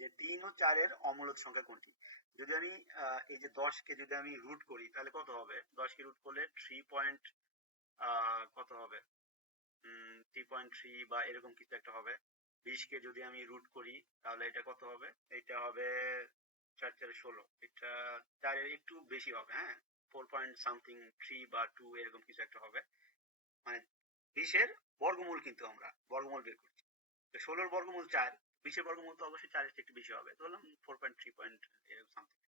যে 3 ও 4 এর অম্লত সংখ্যা কোনটি? যদি আমি এই যে 10 কে যদি আমি রুট করি তাহলে কত হবে? 10 কে রুট করলে 3 পয়েন্ট কত হবে, 3.3 বা এরকম কিছু একটা হবে। 20 কে যদি আমি রুট করি তাহলে এটা কত হবে? এটা হবে 4 4 16, এটা 4 এর একটু বেশি হবে, হ্যাঁ 4 পয়েন্ট সামথিং 3 বা 2 এরকম কিছু একটা হবে। মানে 20 এর বর্গমূল, কিন্তু আমরা বর্গমূল বের করছি। তো 16 এর বর্গমূল 4, 20 এর বর্গমূল তো অবশ্যই 4 এর চেয়ে একটু বেশি হবে, ধরলাম 4.3 পয়েন্ট এরকম সামথিং।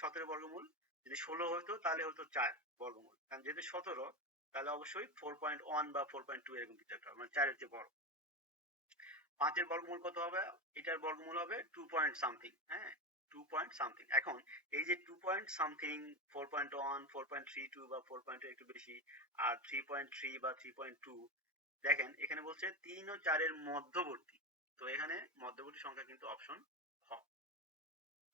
17 বর্গমূল যদি 16 হতো তাহলে হতো 4 বর্গমূল, কারণ যেহেতু 17 তাহলে অবশ্যই 4.1 বা 4.2 এরকম কিছু একটা হবে, মানে 4 এর চেয়ে বড়। 5 এর বর্গমূল কত হবে? এটার বর্গমূল হবে 2 পয়েন্ট সামথিং, হ্যাঁ 2 পয়েন্ট সামথিং। এখন এই যে 2 পয়েন্ট সামথিং, 4.1, 4.32 বা 4 একটু বেশি, আর 3.3 বা 3.2, দেখেন এখানে বলছে 3 ও 4 এর মধ্যবর্তী। তো এখানে মধ্যবর্তী সংখ্যা কিন্তু অপশন খ,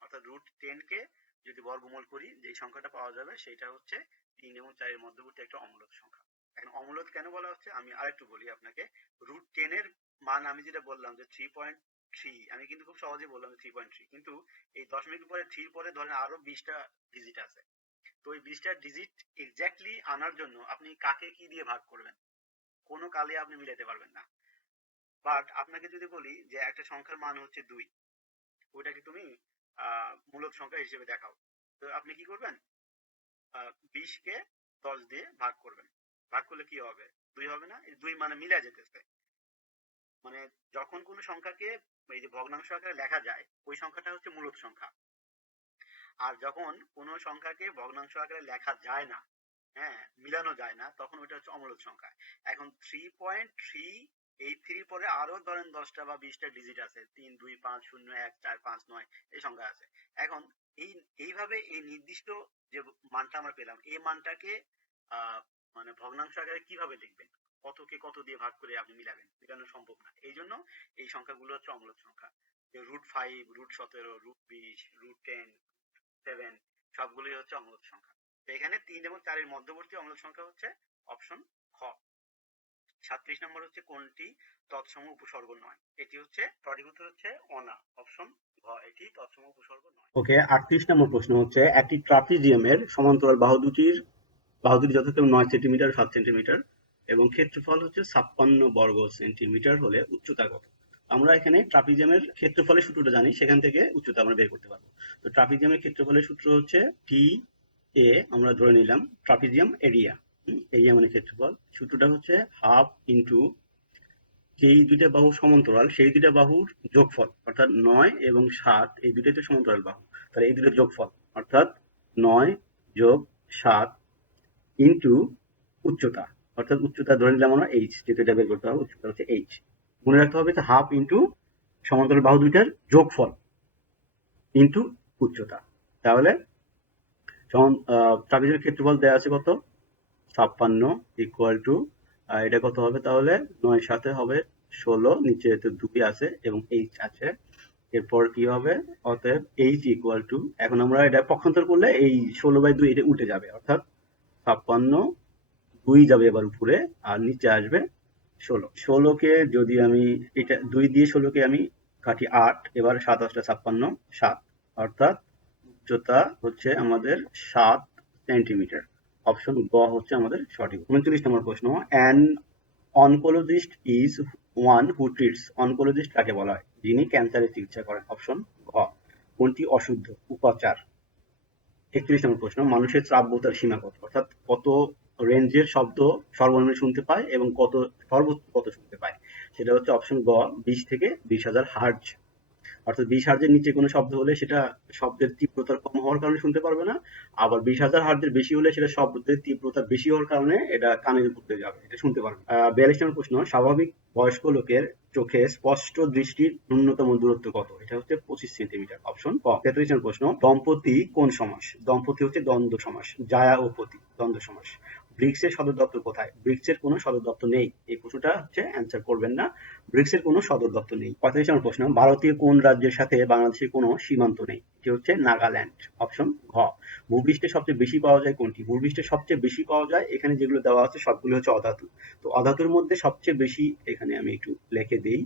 অর্থাৎ √10 কে যদি বর্গমূল করি যে সংখ্যাটা পাওয়া যাবে সেটা হচ্ছে 3 এবং 4 এর মধ্যবর্তী একটা অমূলদ সংখ্যা। এখন অমূলদ কেন বলা হচ্ছে আমি আরেকটু বলি আপনাকে। √10 এর মান আমি যেটা বললাম যে 3.3, আমি কিন্তু খুব সহজেই বললাম 3.3, কিন্তু এই দশমিকের পরে 3 পরে ধরেন আরো 20টা ডিজিট আছে। তো ওই 20টা ডিজিট এক্স্যাক্টলি আনার জন্য আপনি কাকে কি দিয়ে ভাগ করবেন? কোনো কালে আপনি মিলাতে পারবেন না। বাট আপনাকে যদি বলি যে একটা সংখ্যার মান হচ্ছে 2, ওইটাকে তুমি মূলদ সংখ্যা হিসেবে দেখাও, তো আপনি কি করবেন? 20 কে 10 দিয়ে ভাগ করবেন। ভাগ করলে কি হবে? 2 হবে না? এই 2 মানে মিলে যেতেছে। মানে যখন কোনো সংখ্যাকে এই যে ভগ্নাংশ আকারে লেখা যায় ওই সংখ্যাটা হচ্ছে মূলদ সংখ্যা, আর যখন কোনো সংখ্যাকে ভগ্নাংশ আকারে লেখা যায় না, হ্যাঁ মিলানো যায় না, তখন ওইটা হচ্ছে অমূলদ সংখ্যা। এখন 3.3, এই 3 পরে আরো ধরেন 10টা বা 20টা ডিজিট আছে, 3 2 5 0 1 4 5 9 এই সংখ্যা আছে। এখন এইভাবে এই নির্দিষ্ট যে মানটা আমরা পেলাম এই মানটাকে মানে ভগ্নাংশ আকারে কিভাবে লিখবেন? কতকে কত দিয়ে ভাগ করে আপনি মিলাবেন? মিলানো সম্ভব না। এই জন্য এই সংখ্যাগুলো হচ্ছে অমূলদ সংখ্যা। √5, √17, √20, √10, 7 সবগুলোই হচ্ছে অমূলদ সংখ্যা। তো এখানে 3 এবং 4 এর মধ্যবর্তী অমূলদ সংখ্যা হচ্ছে অপশন খ। 37 নম্বর হচ্ছে কোনটি তৎসম উপসর্গ নয়? এটি হচ্ছে সঠিক উত্তর হচ্ছে অনা, অপশন ঘ, এটি তৎসম উপসর্গ নয়। ওকে, 38 নম্বর প্রশ্ন হচ্ছে একটি ট্রাপিজিয়ামের সমান্তরাল বাহু দুটি যথাক্রমে 9 সেন্টিমিটার 7 সেন্টিমিটার এবং ক্ষেত্রফল হচ্ছে 56 বর্গ সেন্টিমিটার হলে উচ্চতা কত? আমরা এখানে ট্রাপিজিয়ামের ক্ষেত্রফলের সূত্রটা জানি, সেখান থেকে উচ্চতা আমরা বের করতে পারবো। তো ট্রাপিজিয়ামের ক্ষেত্রফলের সূত্র হচ্ছে টি এ, আমরা ধরে নিলাম ট্রাপিজিয়াম এরিয়া, এরিয়া মানে ক্ষেত্রফল। সূত্রটা হচ্ছে হাফ ইন্টু যেই দুইটা বাহু সমান্তরাল সেই দুইটা বাহুর যোগফল, অর্থাৎ 9 এবং 7 এই দুইটাই তো সমান্তরাল বাহু, তাহলে এই দুটোর যোগফল অর্থাৎ 9 যোগ 7 ইন্টু উচ্চতা, অর্থাৎ উচ্চতা ধরে নিলাম আমরা এইচ, যেহেতু এটা বের করতে হবে, উচ্চতা হচ্ছে এইচ। মনে রাখতে হবে হাফ ইন্টু সমান্তরাল বাহু দুইটার যোগফল ইন্টু উচ্চতা। তাহলে ট্রাপিজের ক্ষেত্রফল দেওয়া আছে কত? 56 ইকুয়াল টু এটা কত হবে তাহলে? 9 7 হবে 16, নিচে 2 আছে এবং এইচ আছে। এরপর কি হবে? অতএব এইচ ইকুয়াল টু, এখন আমরা এটা পক্ষান্তর করলে এই 16/2 এটা উঠে যাবে, অর্থাৎ 56, 2 যাবে এবার উপরে আর নিচে আসবে 16। 16 কে যদি আমি এটা 2 দিয়ে 16 কে আমি কাটি 8, এবার 7 8 56, 7, অর্থাৎ উচ্চতা হচ্ছে আমাদের 7 সেন্টিমিটার। অপশন গ হচ্ছে আমাদের সঠিক। 39 নম্বর প্রশ্ন, an oncologist is one who treats. Oncologist কাকে বলা হয়? যিনি ক্যান্সারের চিকিৎসা করেন। অপশন ঘ। কোনটি অশুদ্ধ? উপাচার। 31 নম্বর প্রশ্ন, মানুষের শ্রাব্যতার সীমা কত? অর্থাৎ কত রেঞ্জের শব্দ সর্বনিম্ন শুনতে পায় এবং কত সর্বোচ্চ কত শুনতে পায়? সেটা হচ্ছে অপশন গ, 20 থেকে 20,000 হার্জ। অর্থাৎ 20 হার্জের নিচে কোনো শব্দ হলে সেটা শব্দের তীব্রতা কম হওয়ার কারণে শুনতে পারবে না, আবার 20,000 হার্জের বেশি হলে সেটা শব্দের তীব্রতা বেশি হওয়ার কারণে এটা কানের উপর দিয়ে যাবে, এটা শুনতে পারবে। 42 নম্বর প্রশ্ন, স্বাভাবিক বয়স্ক লোকের চোখে স্পষ্ট দৃষ্টির ন্যূনতম দূরত্ব কত? এটা হচ্ছে 25 সেন্টিমিটার। অপশন ক। 43 নম্বর প্রশ্ন, দম্পতি কোন সমাস? দম্পতি হচ্ছে দ্বন্দ্ব সমাস, জায়া ও পতি দ্বন্দ্ব সমাস। ব্রিক্সের সদর দপ্তর কোথায়? ব্রিক্সের কোনো সদর দপ্তর নেই। এই প্রশ্নটা হচ্ছে অ্যান্সার করবেন না, ব্রিক্সের কোনো সদর দপ্তর নেই। 45 নম্বর প্রশ্ন, ভারতীয় কোন রাজ্যের সাথে বাংলাদেশের কোনো সীমান্ত নেই? এটি হচ্ছে নাগাল্যান্ড। অপশন ঘ। ভূপৃষ্ঠে সবচেয়ে বেশি পাওয়া যায় কোনটি? ভূপৃষ্ঠে সবচেয়ে বেশি পাওয়া যায়, এখানে যেগুলো দেওয়া আছে সবগুলো হচ্ছে অধাতু। তো অধাতুর মধ্যে সবচেয়ে বেশি, এখানে আমি একটু লিখে দেই,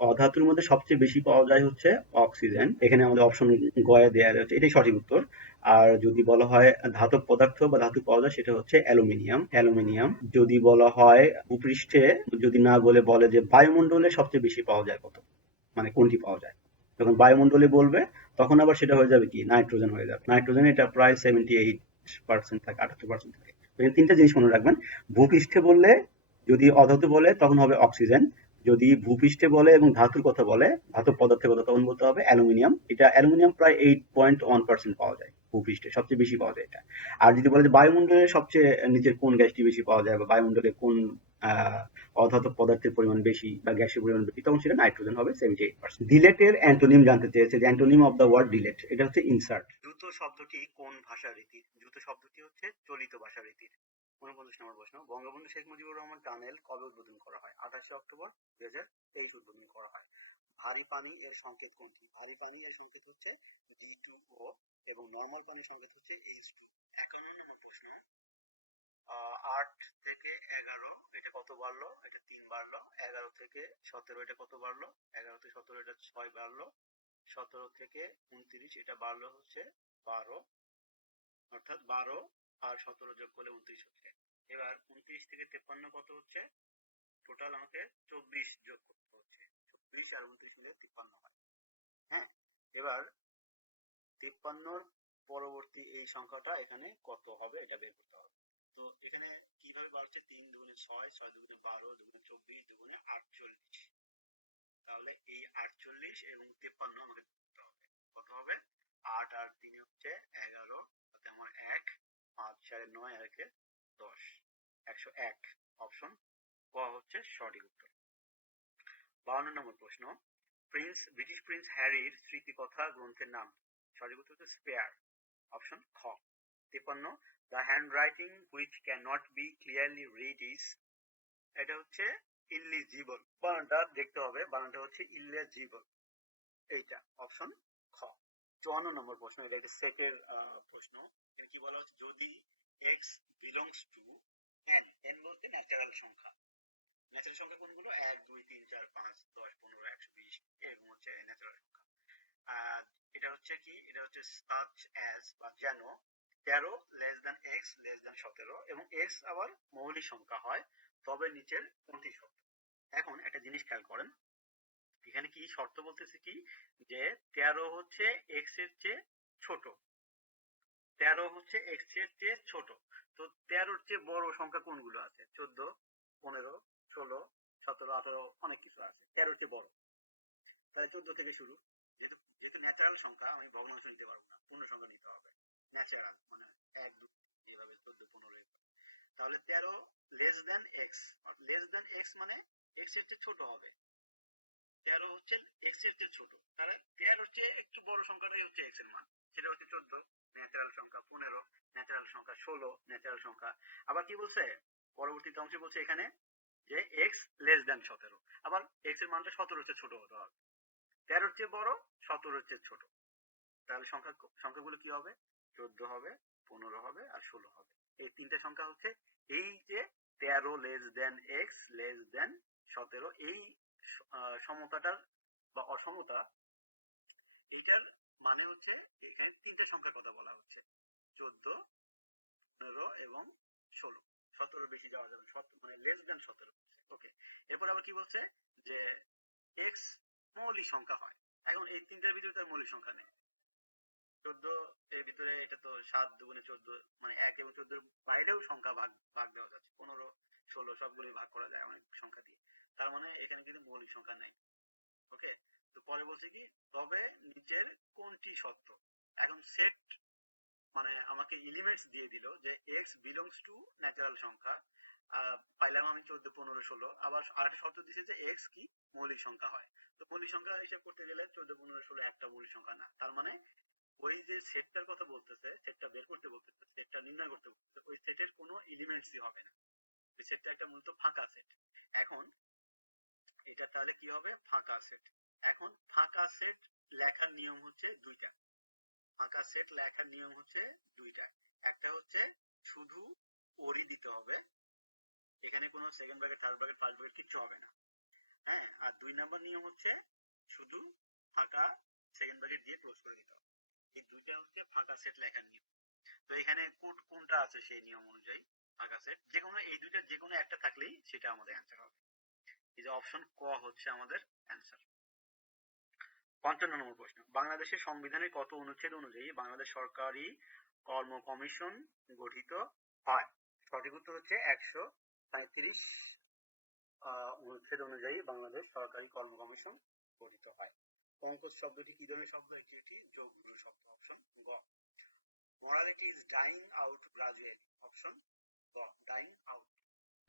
অধাতুর মধ্যে সবচেয়ে বেশি পাওয়া যায় হচ্ছে অক্সিজেন। এখানে আমাদের অপশন গয়ে দেয়া রয়েছে, এটাই সঠিক উত্তর। আর যদি বলা হয় ধাতব পদার্থ বা ধাতু পাওয়া যায়, সেটা হচ্ছে অ্যালুমিনিয়াম। যদি বলা হয় ভূপৃষ্ঠে, যদি না বলে যে বায়ুমণ্ডলে সবচেয়ে বেশি পাওয়া যায় কত, মানে কোনটি পাওয়া যায়, যখন বায়ুমণ্ডলে বলবে তখন আবার সেটা হয়ে যাবে কি নাইট্রোজেন হয়ে যাবে। নাইট্রোজেন এটা প্রায় 78% থাকে, 78% থাকে। তো এই তিনটা জিনিস মনে রাখবেন। ভূপৃষ্ঠে বললে, যদি অধাতু বলে তখন হবে অক্সিজেন। যদি ভূপৃষ্ঠে বলে এবং ধাতুর কথা বলে, ধাতব পদার্থের কথা, তখন বলতে হবে অ্যালুমিনিয়াম। এটা অ্যালুমিনিয়াম প্রায় 8.1% পাওয়া যায় ভূপৃষ্ঠে, সবচেয়ে বেশি পাওয়া যায় এটা। আর যদি বলে যে বায়ুমণ্ডলে সবচেয়ে নিচের কোন গ্যাসটি বেশি পাওয়া যায়, বা বায়ুমণ্ডলে কোন আহ অধাতব পদার্থের পরিমাণ বেশি বা গ্যাসের পরিমাণ বেশি, তখন সেটা নাইট্রোজেন হবে 78%। ডিলেটের অ্যান্টোনিম জানতে চেয়েছে, যে antonym of the word delete, এটা হচ্ছে ইনসার্ট। দ্রুত শব্দটি কোন ভাষা রীতির? দ্রুত শব্দটি হচ্ছে চলিত ভাষা রীতির। 49 নম্বর প্রশ্ন, বঙ্গবন্ধু শেখ মুজিবুর রহমান টানেল কবে উদ্বোধন করা হয়? 28 অক্টোবর 2023 উদ্বোধন করা হয়। ভারী পানি এর সংকেত কোনটি? ভারী পানি এর সংকেত হচ্ছে G2O এবং নরমাল পানির সংকেত হচ্ছে H2। 51 নম্বর প্রশ্ন, 8 থেকে 11 এটা কত বাড়লো? এটা 3 বাড়লো। 11 থেকে 17 এটা কত বাড়লো? 11 থেকে 17 এটা 6 বাড়লো। 17 থেকে 29 এটা বাড়লো হচ্ছে 12, অর্থাৎ 12 আর 17 যোগ করলে 29 হচ্ছে। এবার 29 থেকে 53 কত হচ্ছে? টোটাল আমাকে 24 যোগ করতে হচ্ছে। 24 আর 29 মিলে 53 হয়। হ্যাঁ, এবার 53র পরবর্তী এই সংখ্যাটা এখানে কত হবে এটা বের করতে হবে। তো এখানে কিভাবে বাড়ছে? 3 দুগুণে 6, 6 দুগুণে 12, দুগুণে 24, দুগুণে 48। তাহলে এই 48 এবং 53 আমাকে করতে হবে। কত হবে? 8 আর 3 হচ্ছে 11, তাতে আমার 1, 5 4 9 আর 1 10, 101। অপশন ক হচ্ছে সঠিক উত্তর। 52 নম্বর প্রশ্ন, ব্রিটিশ প্রিন্স হ্যারির স্মৃতিকথা গ্রন্থের নাম? সঠিক উত্তর হচ্ছে স্পেয়ার। অপশন খ। 53, the handwriting which can not be clearly read is? এটা হচ্ছে ইলিজিবল। বানানটা দেখতে হবে, বানানটা হচ্ছে ইলিজিবল, এইটা অপশন খ। 54 নম্বর প্রশ্ন, এটা একটা সেটের প্রশ্ন। এখানে কি বলা হচ্ছে? যদি x belongs to n, n বলতে ন্যাচারাল সংখ্যা। ন্যাচারাল সংখ্যা কোনগুলো? 1 2 3 4 5 10 15 120, এরকম হচ্ছে ন্যাচারাল সংখ্যা। আর এটা হচ্ছে কি? এটা হচ্ছে such as বা যেন 13 less than x less than 17 এবং x আবার মৌলিক সংখ্যা হয়, তবে নিচের কোনটি সত্য? এখন একটা জিনিস খেয়াল করেন, এখানে কি শর্ত বলতেছে কি, যে 13 হচ্ছে x এর চেয়ে ছোট। 13 হচ্ছে x এর চেয়ে ছোট। তো 13-র চেয়ে বড় সংখ্যা কোনগুলো আছে? 14, 15, 16, 17, 18, অনেক কিছু আছে 13-র চেয়ে বড়। তাহলে 14 থেকে শুরু। যেহেতু যেহেতু ন্যাচারাল সংখ্যা, আমি ভগ্নাংশ নিতে পারবো না, পূর্ণ সংখ্যা নিতে হবে। ন্যাচারাল মানে 1 2 যেভাবে 14 15। তাহলে 13 less than x, less than x মানে এক্স এর চেয়ে ছোট হবে। 13 হচ্ছে এক্স এর চেয়ে ছোট, তাহলে 13-র চেয়ে একটু বড় সংখ্যাটাই হচ্ছে এক্স এর মান, সেটা হচ্ছে 14 ন্যাচারাল সংখ্যা, 15 ন্যাচারাল সংখ্যা, 16 ন্যাচারাল সংখ্যা। আবার কি বলছে পরবর্তীতে অংশে? বলছে এখানে যে এক্স লেস দ্যান 17, আবার এক্স এর মানটা 17-র চেয়ে ছোট হতে হবে। 13-র চেয়ে বড়, 17-র চেয়ে ছোট, তাহলে সংখ্যাগুলো কি হবে? 14 হবে, 15 হবে আর 16 হবে। এই তিনটা সংখ্যা হচ্ছে এই যে 13 লেস দেন এক্স লেস দেন 17, এই সমতাটার বা অসমতা, এইটার মানে হচ্ছে এখানে তিনটা সংখ্যার কথা বলা হচ্ছে, 14 15 এবং 16। 17 বেশি যাওয়া যাবে, মানে লেস দেন 17। ওকে, এরপর আবার কি বলছে? যে এক্স মৌলিক সংখ্যা হয়। এখন এই তিনটার ভিতরে তার মৌলিক সংখ্যা নেই। 14 এর ভিতরে এটা তো 7 দুগুণে 14, মানে 1 এবং 14-র বাইরেও সংখ্যা ভাগ দেওয়া যাচ্ছে, 15 16 সবগুলোই ভাগ করা যায় অনেক সংখ্যা দিয়ে। তার মানে এখানে কিন্তু মৌলিক সংখ্যা নাই। ওকে, তো পরে বলছে কি, তবে নিচের কোনটি সত্য? এখন সেট মানে আমাকে এলিমেন্টস দিয়ে দিল যে x বিলংস টু ন্যাচারাল সংখ্যা, পাইলাম আমি 14 15 16। আবার আরেকটা শর্ত দিছে যে x কি মৌলিক সংখ্যা হয়। তো মৌলিক সংখ্যা হিসাব করতে গেলে 14 15 16 একটা মৌলিক সংখ্যা না, তার মানে ওই যে সেটটার কথা বলতেছে, সেটটা বের করতে বলতেছে, সেটটা নির্ণয় করতে বলতেছে, ওই সেটের কোনো এলিমেন্টসই হবে না। ওই সেটটা একটা মূলত ফাঁকা সেট। এখন এটা তাহলে কি হবে? ফাঁকা সেট। এখন ফাঁকা সেট লেখার নিয়ম হচ্ছে দুইটা। ফাঁকা সেট লেখার নিয়ম হচ্ছে দুইটা। একটা হচ্ছে শুধু ওরই দিতে হবে, এখানে কোনো second bracket third bracket first bracket কিচ্ছু হবে না। হ্যাঁ, আর 2 নাম্বার নিয়ম হচ্ছে শুধু ফাঁকা সেকেন্ড ব্র্যাকেট দিয়ে ক্লোজ করে দিতে হবে। এই দুইটা হচ্ছে ফাঁকা সেট লেখার নিয়ম। তো এখানে কোনটা আছে সেই নিয়ম অনুযায়ী ফাঁকা সেট, যেকোনো এই দুইটার যেকোনো একটা থাকলেই সেটা আমাদের অ্যান্সার হবে। এই যে অপশন ক হচ্ছে আমাদের অ্যান্সার। 55 নম্বর প্রশ্ন, বাংলাদেশের সংবিধানের কত অনুচ্ছেদ অনুযায়ী বাংলাদেশ সরকারি কর্ম কমিশন গঠিত হয়? সঠিক উত্তর হচ্ছে 137 অনুচ্ছেদ অনুযায়ী বাংলাদেশ সরকারি কর্ম কমিশন গঠিত হয়। পঙ্কজ শব্দটি কি ধরনের শব্দ? এটি একটি যোগগুরু শব্দ। অপশন গ। Morality is dying out gradually. Option গ, dying out.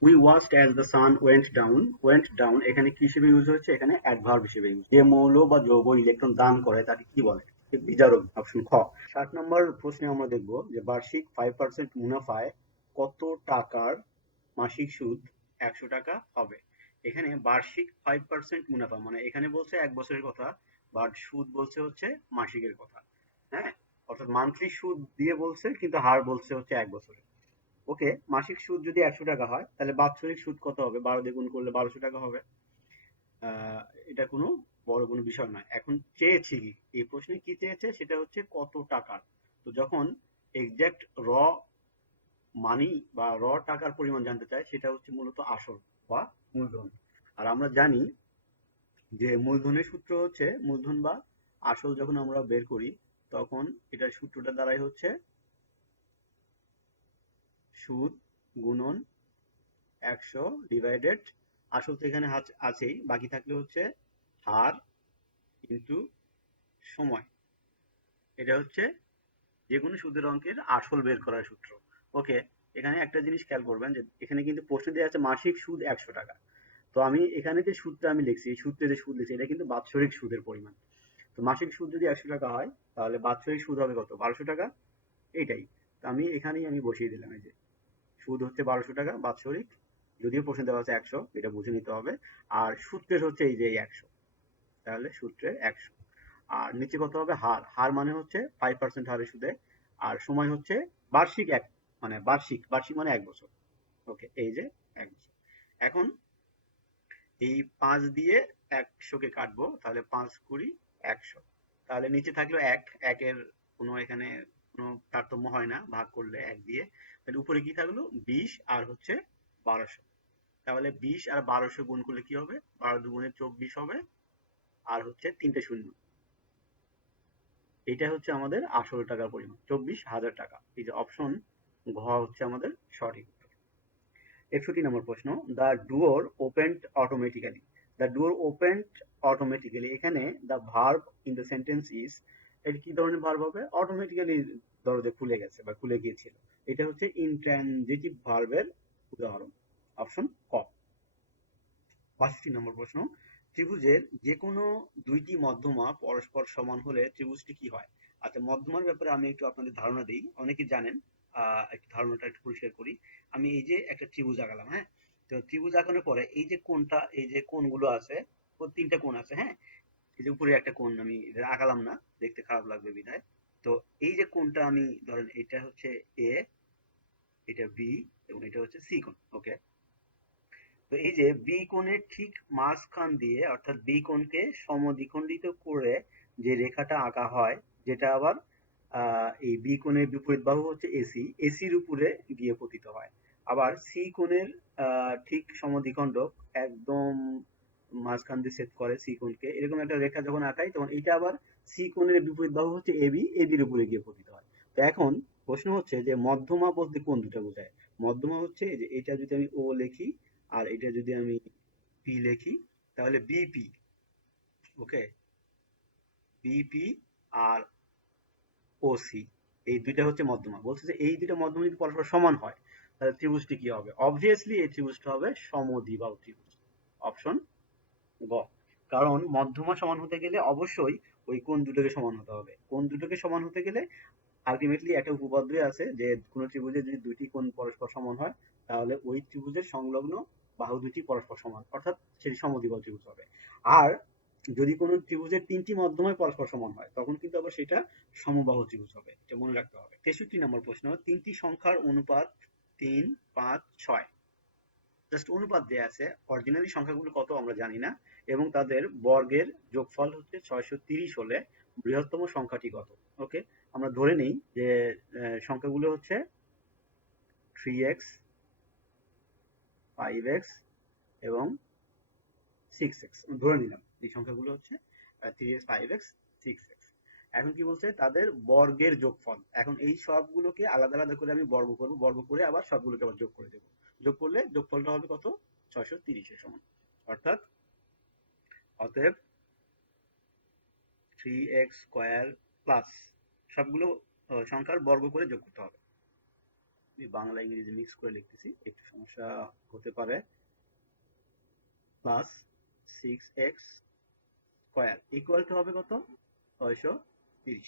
We watched as the sun went down. Went down এখানে কি হিসেবে ইউজ হচ্ছে? এখানে অ্যাডভার্ব হিসেবে ইউজ। যে মৌল বা যৌগ ইলেকট্রন দান করে তাকে কি বলে? বিজারক। অপশন খ। 60 নম্বর প্রশ্নে আমরা দেখব যে বার্ষিক 5% মুনাফায় কত টাকার মাসিক সুদ 100 টাকা হবে? এখানে বার্ষিক 5% মুনাফা মানে এখানে বলছে 1 বছরের কথা, বাট সুদ বলছে হচ্ছে মাসিকের কথা। হ্যাঁ, অর্থাৎ মান্থলি সুদ দিয়ে বলছে কিন্তু হার বলছে হচ্ছে 1 বছরে। ওকে, মাসিক সুদ যদি 100 টাকা হয় তাহলে বাৎসরিক সুদ কত হবে? 12 দিয়ে গুণ করলে 1200 টাকা হবে। এটা কোনো বড় কোনো বিষয় নয়। এখন চেয়েছে কি, এই প্রশ্নে কি চেয়েছে সেটা হচ্ছে কত টাকার। তো যখন এক্সাক্ট র মানি বা র টাকার পরিমাণ জানতে চায় সেটা হচ্ছে মূলত আসল বা মূলধন। আর আমরা জানি যে মূলধনের সূত্র হচ্ছে মূলধন বা আসল যখন আমরা বের করি তখন এটার সূত্রটা দাঁড়ায় হচ্ছে সুদ গুণন 100 ডিভাইডেড আসল তো এখানে আছেই, বাকি থাকলে হচ্ছে হার ইনটু সময়। এটা হচ্ছে যে কোনো সুদের অঙ্কের আসল বের করার সূত্র। ওকে, এখানে একটা জিনিস খেয়াল করবেন যে এখানে কিন্তু প্রশ্ন দেওয়া আছে মাসিক সুদ 100 টাকা। তো আমি এখানে যে সুদটা আমি লিখছি, এই সূত্রে যে সুদ লিখছি এটা কিন্তু বাৎসরিক সুদের পরিমাণ। তো মাসিক সুদ যদি 100 টাকা হয় তাহলে বাৎসরিক সুদ হবে কত? 1200 টাকা। এইটাই। তো আমি এখানেই আমি বসিয়ে দিলাম এই যে সুদ হচ্ছে 1200 টাকা বাৎসরিক, যদিও প্রশ্ন দেওয়া আছে 100, এটা বুঝে নিতে হবে। আর সূত্রের হচ্ছে এই যে 100, তাহলে সূত্রে 100। আর নিচে কত হবে? হার। হার মানে হচ্ছে 5% হারে সুদে। আর সময় হচ্ছে বার্ষিক মানে বার্ষিক মানে 1 বছর। ওকে, এই যে 1 বছর। এখন এই 5 দিয়ে 100 কে কাটবো, তাহলে 5 কুড়ি 100। তাহলে নিচে থাকলো 1, 1 এর কোনো এখানে কোনো তারতম্য হয় না ভাগ করলে 1 দিয়ে। তাহলে উপরে কি থাকলো? 20 আর হচ্ছে 1200। তাহলে 20 আর 1200 গুণ করলে কি হবে? 12 দুগুণে 24 হবে আর হচ্ছে 3টে শূন্য। এটা হচ্ছে আমাদের আসল টাকার পরিমাণ 24,000 টাকা। এই যে অপশন ঘ হচ্ছে আমাদের সঠিক উত্তর। 61 নম্বর প্রশ্ন, the door opened automatically. The door opened automatically, এখানে the verb in the sentence is, এটা কি ধরনের ভার্ব হবে? অটোমেটিক্যালি দরজা খুলে গেছে বা খুলে গিয়েছিল। এটা হচ্ছে ইনট্রানজিটিভ ভার্বের উদাহরণ। অপশন ক। 65 নম্বর প্রশ্ন, ত্রিভুজের যে কোনো দুইটি মধ্যমা পরস্পর সমান হলে ত্রিভুজটি কি হয়? আচ্ছা, মধ্যমার ব্যাপারে আমি একটু আপনাদের ধারণা দিই, অনেকে জানেন। একটু ধারণাটা একটু পরিষ্কার করি। আমি এই যে একটা ত্রিভুজ আঁকালাম, হ্যাঁ, তো ত্রিভুজ আঁকানোর পরে এই যে কোণটা, এই যে কোণগুলো আছে, তিনটা কোণ আছে, হ্যাঁ, এই যে উপরে একটা কোণ আমি এটা আঁকালাম না, দেখতে খারাপ লাগবে বিধায়। তো এই যে কোণটা আমি ধরেন এটা হচ্ছে এ, এটা বি এবং এটা হচ্ছে সি কোণ। ওকে, তো এই যে বি কোণের ঠিক মাঝখান দিয়ে অর্থাৎ বি কোণকে সমদ্বিখণ্ডিত করে যে রেখাটা আঁকা হয়, যেটা আবার এই বি কোণের বিপরীত বাহু হচ্ছে এসি, এসির উপরে গিয়ে পতিত হয়। আবার সি কোণের ঠিক সমদ্বিখণ্ডক একদম মাঝখান দিয়ে ছেদ করে সি কোণকে, এরকম একটা রেখা যখন আঁকাই তখন এটা আবার সি কোণের বিপরীত বাহু হচ্ছে এবি, এবির উপরে গিয়ে পতিত হয়। তো এখন প্রশ্ন হচ্ছে যে মধ্যমা বলতে কোন দুটা বোঝায়? মধ্যমা হচ্ছে যে এটা যদি আমি ও লিখি আর এটা যদি আমি পি লিখি তাহলে বিপি। ওকে, বিপি আর ওসি, এই দুইটা হচ্ছে মধ্যমা। বলছে যে এই দুইটা মধ্যমা যদি পরস্পর সমান হয় তাহলে ত্রিভুজটি কি হবে? অবভিয়াসলি এই ত্রিভুজটা হবে সমদ্বিবাহু ত্রিভুজ। অপশন গ। কারণ মধ্যমা সমান হতে গেলে অবশ্যই ওই কোণ দুটোকে সমান হতে হবে। কোণ দুটোকে সমান হতে গেলে আলটিমেটলি একটা উপপাদ্যই আছে যে কোন ত্রিভুজের যদি দুইটি কোণ পরস্পর সমান হয় তাহলে ওই ত্রিভুজের সংলগ্ন বাহু দুটি পরস্পর সমান, অর্থাৎ সেটি সমদ্বিবাহু ত্রিভুজ হবে। আর যদি কোনো ত্রিভুজের তিনটি মধ্যমই পরস্পর সমান হয় তখন কিন্তু আবার সেটা সমবাহু ত্রিভুজ হবে, এটা মনে রাখতে হবে। 63 নম্বর প্রশ্ন, তিনটি সংখ্যার অনুপাত 3, 5, 6। জাস্ট অনুপাত দেয়া আছে, অরিজিনালি সংখ্যাগুলো কত আমরা জানি না, এবং তাদের বর্গের যোগফল হচ্ছে 630 হলে বৃহত্তম সংখ্যাটি কত। ওকে, আমরা ধরে নিই যে সংখ্যাগুলো হচ্ছে 3x, 5x এবং 6x। ধরে নিলাম এই সংখ্যাগুলো হচ্ছে 3x, 5x, 6x। এখন কি বলছে, তাদের বর্গের যোগফল। এখন এই সবগুলোকে আলাদা আলাদা করে আমি বর্গ করব, বর্গ করে আবার সবগুলোকে আবার যোগ করে দেব। যোগ করলে যোগফলটা হবে কত, 630 এর সমান। অর্থাৎ অতএব 3x স্কোয়ার প্লাস সবগুলো সংখ্যার বর্গ করে যোগ করতে হবে। আমি বাংলা ইংরেজি মিক্স করে লিখতেছি, একটু সমস্যা হতে পারে। Plus 6x square equal to হবে কত, 630।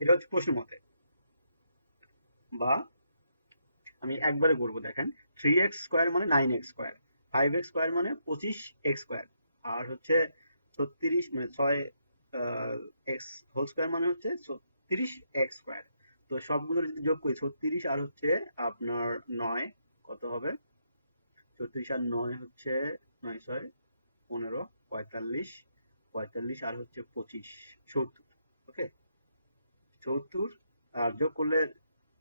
এটা হচ্ছে প্রশ্ন মতে, বা আমি একবারে করবো। দেখেন, 3x স্কোয়ার মানে 9x স্কোয়ার, 5x স্কোয়ার মানে 25x স্কোয়ার, আর হচ্ছে 36 মানে 6 এক্স হোল স্কোয়ার মানে হচ্ছে 36x স্কোয়ার। তো সবগুলো যদি যোগ করি, 36 আর হচ্ছে আপনার 9, কত হবে, 36 আর 9 হচ্ছে 9 6 15, 45, 45 আর হচ্ছে 25, 70। ওকে, 70 আর যোগ করলে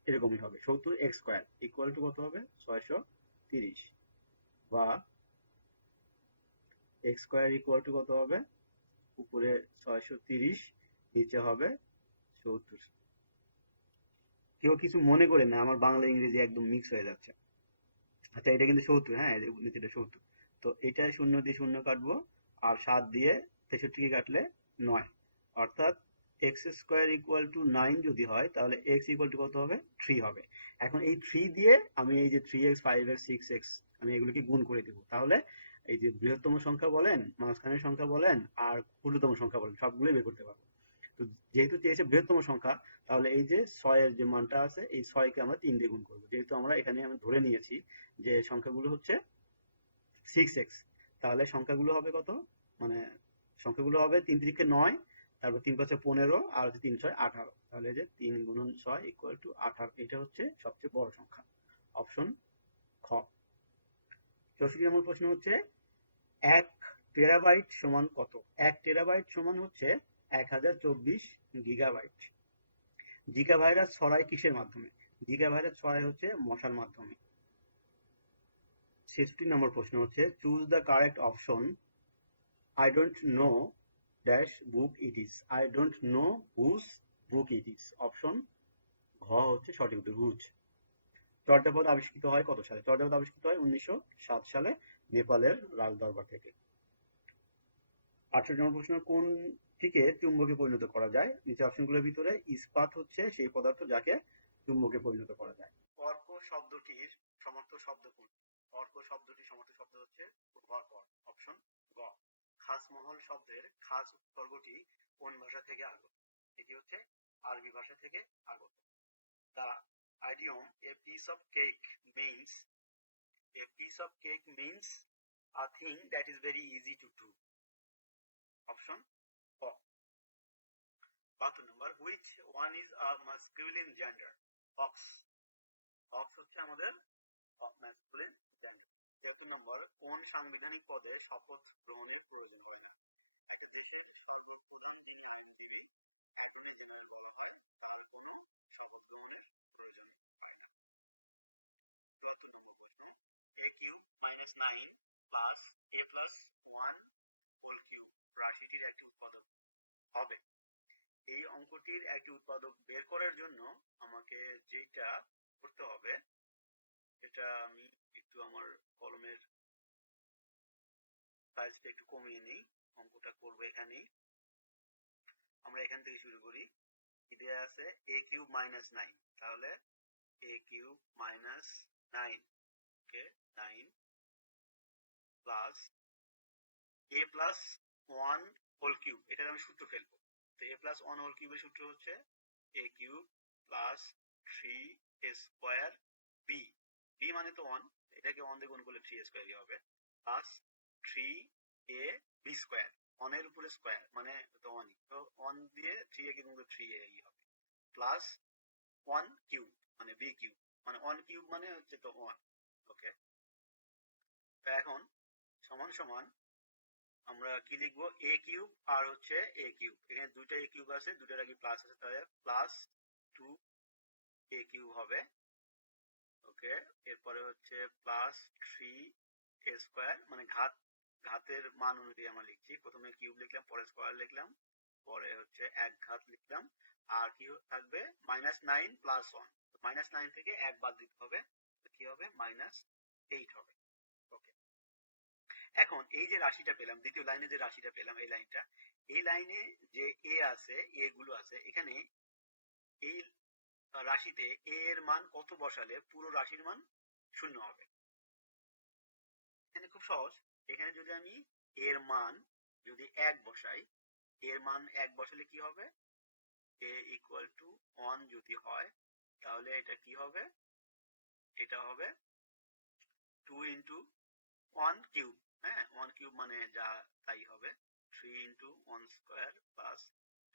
এরকমই হবে, 70x স্কোয়ার ইকুয়াল টু কত হবে, 630, বা x স্কোয়ার ইকুয়াল টু কত হবে, উপরে 630, নিচে হবে 70। কেউ কিছু মনে করেন না, আমার বাংলা ইংরেজি একদম মিক্স হয়ে যাচ্ছে। আচ্ছা, এটা কিন্তু 70, হ্যাঁ, নিচেটা 70। তো এটা শূন্য দিয়ে শূন্য কাটবো, আর 7 দিয়ে 63 কে কাটলে 9। অর্থাৎ এক্স স্কোয়ার ইকুয়াল টু 9 যদি হয়, তাহলে এক্স ইকুয়াল টু কত হবে, 3 হবে। এখন এই 3 দিয়ে আমি এই যে 3x, 5x, 6x আমি এগুলোকে গুণ করে দেবো। তাহলে এই যে বৃহত্তম সংখ্যা বলেন, মাঝখানের সংখ্যা বলেন, আর ক্ষুদ্রতম সংখ্যা বলেন, সবগুলোই বের করতে পারবো। তো যেহেতু চেয়েছে বৃহত্তম সংখ্যা, তাহলে এই যে 6 এর যে মানটা আছে, এই 6 কে আমরা 3 দিয়ে গুণ করবো। যেহেতু আমরা এখানে আমি ধরে নিয়েছি যে সংখ্যাগুলো হচ্ছে 6x, তাহলে সংখ্যাগুলো হবে কত, মানে সংখ্যাগুলো হবে 3 তিরিকে 9, তারপর 3 5 15, আর হচ্ছে 3 6 18। তাহলে যে 3 গুণন 6 ইকুয়াল টু 18, এটা হচ্ছে সবচেয়ে বড় সংখ্যা। অপশন খ। 64 নম্বর প্রশ্ন হচ্ছে, 1 টেরাবাইট সমান কত। 1 টেরাবাইট সমান হচ্ছে 1024 গিগাবাইট। জিকা ভাইরাস ছড়ায় কিসের মাধ্যমে, জিকা ভাইরাস ছড়ায় হচ্ছে মশার মাধ্যমে। 66 নম্বর প্রশ্ন হচ্ছে, choose the correct option. I don't know dash book it is. I don't know whose book it is. Option ঘ হচ্ছে সঠিক উত্তর, হুজ। চর্যাপদ আবিষ্কৃত হয় কত সালে, চর্যাপদ আবিষ্কৃত হয় 1907 সালে নেপালের রাজ দরবার থেকে। 68 নম্বর প্রশ্ন, কোনটিকে চুম্বকে পরিণত করা যায়, নিচে অপশনগুলোর ভিতরে ইস্পাত হচ্ছে সেই পদার্থ যাকে চুম্বকে পরিণত করা যায়। অর্ক শব্দটির সমর্থক শব্দ কোনটি, অর্ক শব্দটির সমর্থক শব্দ হচ্ছে উর্বরকর। অপশন গ। খাসমহল শব্দের খাস উপসর্গটি কোন ভাষা থেকে আগত, এটি হচ্ছে আরবি ভাষা থেকে আগত। The idiom a piece of cake means, a piece of cake means a thing that is very easy to do. Option ক। 72 নম্বর, which one is a masculine gender? Ox. Ox হচ্ছে আমাদের masculine gender। 73 নম্বর, কোন সাংবিধানিক পদে শপথ গ্রহণের প্রয়োজন হয় না, একটা দেশের সর্বপ্রধান যিনি আইনজীবী, অ্যাটর্নি জেনারেল বলা হয়, তার কোনো শপথ গ্রহণের প্রয়োজন হয় না। 74 নম্বর প্রশ্ন, a cube minus 9 plus a plus 1 whole cube রাশিটির একটি উৎপাদক হবে। এই অঙ্কটির একটি উৎপাদক বের করার জন্য আমাকে যেটা করতে হবে, এটা আমি একটু আমার কলমের সাইজটা একটু কমিয়ে নিই, অঙ্কটা করবো এখানেই। আমরা এখান থেকে শুরু করি। কি দেয়া আছে, a কিউব মাইনাস 9, তাহলে a cube minus 9, okay, 9 plus a plus 1 whole cube, এটার আমি সূত্র ফেলবো। তো a প্লাস 1 হোল কিউবের সূত্র হচ্ছে a cube plus 3a square b, b মানে তো 1, এটাকে 1 দিয়ে গুণ করলে 3a স্কোয়ারই হবে, প্লাস 3a b স্কোয়ার, 1 এর উপরে স্কোয়ার মানে তো 1ই, তো 1 দিয়ে 3a কে গুণ করলে 3a হবে, প্লাস 1 কিউব মানে b কিউব, মানে 1 কিউব মানে হচ্ছে তো 1। ওকে, তো এখন সমান সমান আমরা কি লিখবো, a কিউব আর হচ্ছে a কিউব, এখানে দুইটা a কিউব আছে, দুইটার আগে প্লাস আছে, তাহলে প্লাস 2a কিউব হবে। ওকে, এরপরে হচ্ছে প্লাস 3a স্কয়ার, মানে ঘাতের মান অনুযায়ী আমরা লিখছি, প্রথমে কিউব লিখলাম, পরে স্কয়ার লিখলাম, পরে হচ্ছে এক ঘাত লিখলাম, আর কি থাকবে -9 প্লাস 1, -9 থেকে 1 বাদ দিতে হবে, তো কি হবে -8 হবে। ওকে, এখন এই যে রাশিটা পেলাম, দ্বিতীয় লাইনে যে রাশিটা পেলাম, এই লাইনে যে এ আছে, এ গুলো আছে, এখানে এই রাশিতে এ এর মান কত বসালে পুরো রাশির মান 0 হবে। এখানে খুব সহজ, এখানে যদি আমি এর মান যদি 1 বসাই, এর মান 1 বসালে কি হবে, a ইকুয়াল টু 1 যদি হয়, তাহলে এটা কি হবে, এটা হবে 2 ইন্টু 1 কিউব, হ্যাঁ 1 কিউব মানে যা তাই হবে, 3 ইন্টু 1 স্কয়ার প্লাস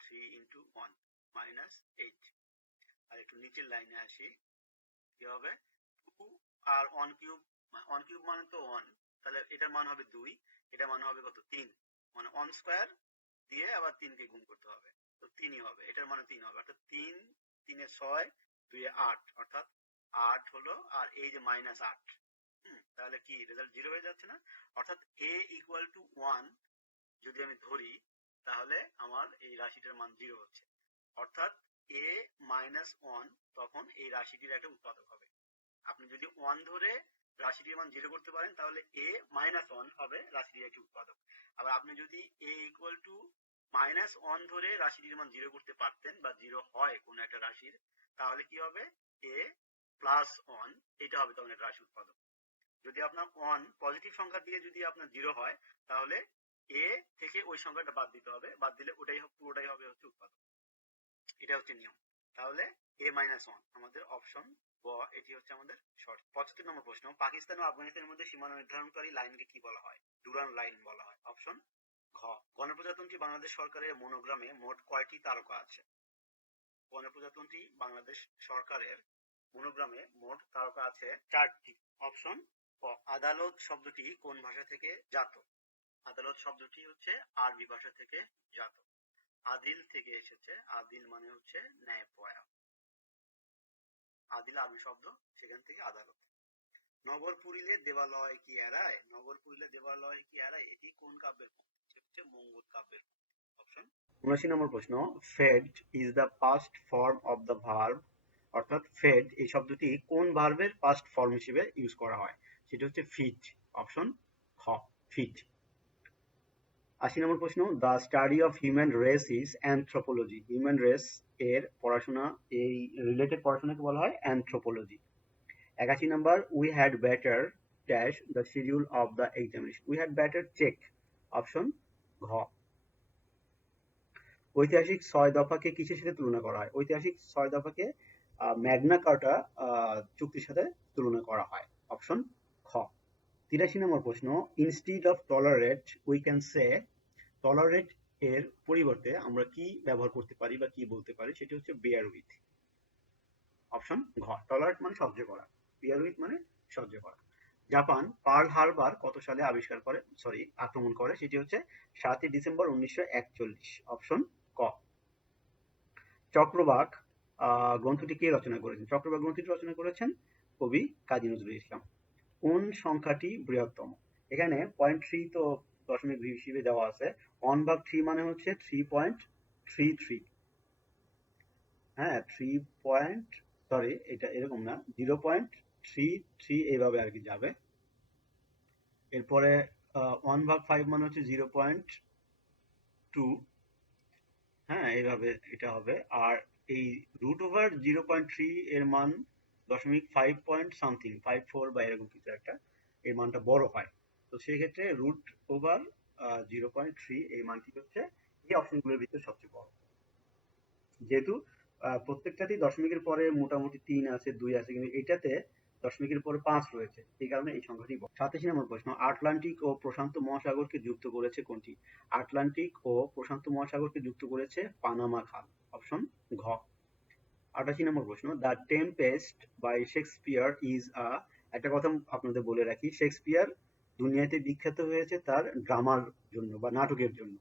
3 ইন্টু 1 -8। আর একটু নিচের লাইনে আসি, কি হবে 2 আর 1 কিউব, 1 কিউব মানে তো 1, তাহলে এটার মান হবে 2, এটার মান হবে কত 3, মানে 1 স্কয়ার দিয়ে আবার 3 কে গুণ করতে হবে, তো 3 ই হবে, এটার মানে 3 হবে, অর্থাৎ 3 3 এ 6 2 এ 8, অর্থাৎ 8 হলো, আর এই যে -8, তাহলে কি রেজাল্ট 0 হয়ে যাচ্ছে না, অর্থাৎ a ইকুয়াল টু 1 যদি আমি ধরি, তাহলে আমার এই রাশিটার মান 0 হচ্ছে, অর্থাৎ a -1 তখন এই রাশিটির একটা উৎপাদক হবে। আপনি যদি 1 ধরে রাশিটির মান 0 করতে পারেন, তাহলে a -1 হবে রাশিটির একটি উৎপাদক। আবার আপনি যদি a ইকুয়াল টু -1 ধরে রাশিটির মান 0 করতে পারতেন, বা 0 হয় কোন একটা রাশির, তাহলে কি হবে a +1, এটা হবে তখন একটা রাশি উৎপাদক। যদি আপনার 1 পজিটিভ সংখ্যা দিয়ে যদি আপনার 0 হয়, তাহলে a থেকে ওই সংখ্যাটা বাদ দিতে হবে, বাদ দিলে ওটাই পুরোটাই হবে হচ্ছে উৎপাদক। এটা হচ্ছে নিয়ম। তাহলে a -1 আমাদের অপশন গ, এটি হচ্ছে আমাদের সঠিক। 75 নম্বর প্রশ্ন, পাকিস্তান ও আফগানিস্তানের মধ্যে সীমানা নির্ধারণকারী লাইনকে কি বলা হয়? ডুরান্ড লাইন বলা হয়। অপশন ঘ। গণপ্রজাতন্ত্রী বাংলাদেশ সরকারের মনোগ্রামে মোট কয়টি তারকা আছে? গণপ্রজাতন্ত্রী বাংলাদেশ সরকারের মনোগ্রামে মোট তারকা আছে 4টি। অপশন ক। আদালত শব্দটি কোন ভাষা থেকে জাত? আদালত শব্দটি হচ্ছে আরবি ভাষা থেকে জাত, আদিল থেকে এসেছে, আদিল মানে হচ্ছে ন্যায়পরায়ণ, আদিল আরবি শব্দ, সেখান থেকে আদালত। নগর পুরিলে দেবালয় কি এড়ায়? নগর পুরিলে দেবালয় কি এড়ায়, এটি কোন কাব্যের পঙ্ক্তি? হচ্ছে মঙ্গল কাব্যের। অপশন 79 নম্বর প্রশ্ন, fed is the past form of the verb, অর্থাৎ ফেড এই শব্দটি কোন ভার্বের পাস্ট ফর্ম হিসেবে ইউজ করা হয়? সেটা হচ্ছে ফিট। অপশন খ, ফিট। 80 নম্বর প্রশ্ন, the study of human race is anthropology. Human race এর পড়াশোনা, এই রিলেটেড পড়াশোনাকে বলা হয় অ্যানথ্রোপোলজি। 81 নম্বর, we had better dash the schedule of the examination. We had better check. Option ঘ। ঐতিহাসিক 6 দফাকে কিসের সাথে তুলনা করা হয়? ঐতিহাসিক 6 দফাকে ম্যাগনা কার্টা চুক্তির সাথে তুলনা করা হয়। অপশন খ। 83 নম্বর প্রশ্ন, instead of tolerate we can say. Tolerate এর পরিবর্তে আমরা কি ব্যবহার করতে পারি বা কি বলতে পারি? সেটি হচ্ছে বেয়ার উইথ। অপশন ঘ। টলারেট মানে সহ্য করা, বেয়ার উইথ মানে সহ্য করা। জাপান পার্ল হারবার কত সালে আক্রমণ করে? সেটি হচ্ছে 7 ডিসেম্বর 1941। অপশন ক। চক্রবাক গ্রন্থটি কে রচনা করেছেন? চক্রবাক গ্রন্থটি রচনা করেছেন কবি কাজী নজরুল ইসলাম। কোন সংখ্যাটি বৃহত্তম? এখানে 0.3 তো দশমিক হিসেবে দেওয়া আছে, 1/3 মানে হচ্ছে 3.33, হ্যাঁ 3 এটা এরকম না, 0.33 এইভাবে আর কি যাবে। এরপরে 1/5 মানে হচ্ছে 0.2, হ্যাঁ এইভাবে এটা হবে। আর এই √0.3 এর মান 0.5 সামথিং 54 বা এরকম কিছু একটা, এই মানটা বড় হয়, তো সেই ক্ষেত্রে √0.3 এই মানটি হচ্ছে এই অপশনগুলোর ভিতরে সবচেয়ে বড়। যেহেতু প্রত্যেকটাতেই দশমিকের পরে মোটামুটি 3 আছে, 2 আছে, কিন্তু এটাতে দশমিকের পরে 5 রয়েছে, এই কারণে এই সংখ্যাটি বড়। 87 নম্বর প্রশ্ন, আটলান্টিক ও প্রশান্ত মহাসাগরকে যুক্ত করেছে কোনটি? আটলান্টিক ও প্রশান্ত মহাসাগরকে যুক্ত করেছে পানামা খাল। অপশন ঘ। 88 নম্বর প্রশ্ন, the Tempest by Shakespeare is একটা কথা আপনাদের বলে রাখি, শেক্সপিয়ার দুনিয়াতে বিখ্যাত হয়েছে তার ড্রামার জন্য বা নাটকের জন্য।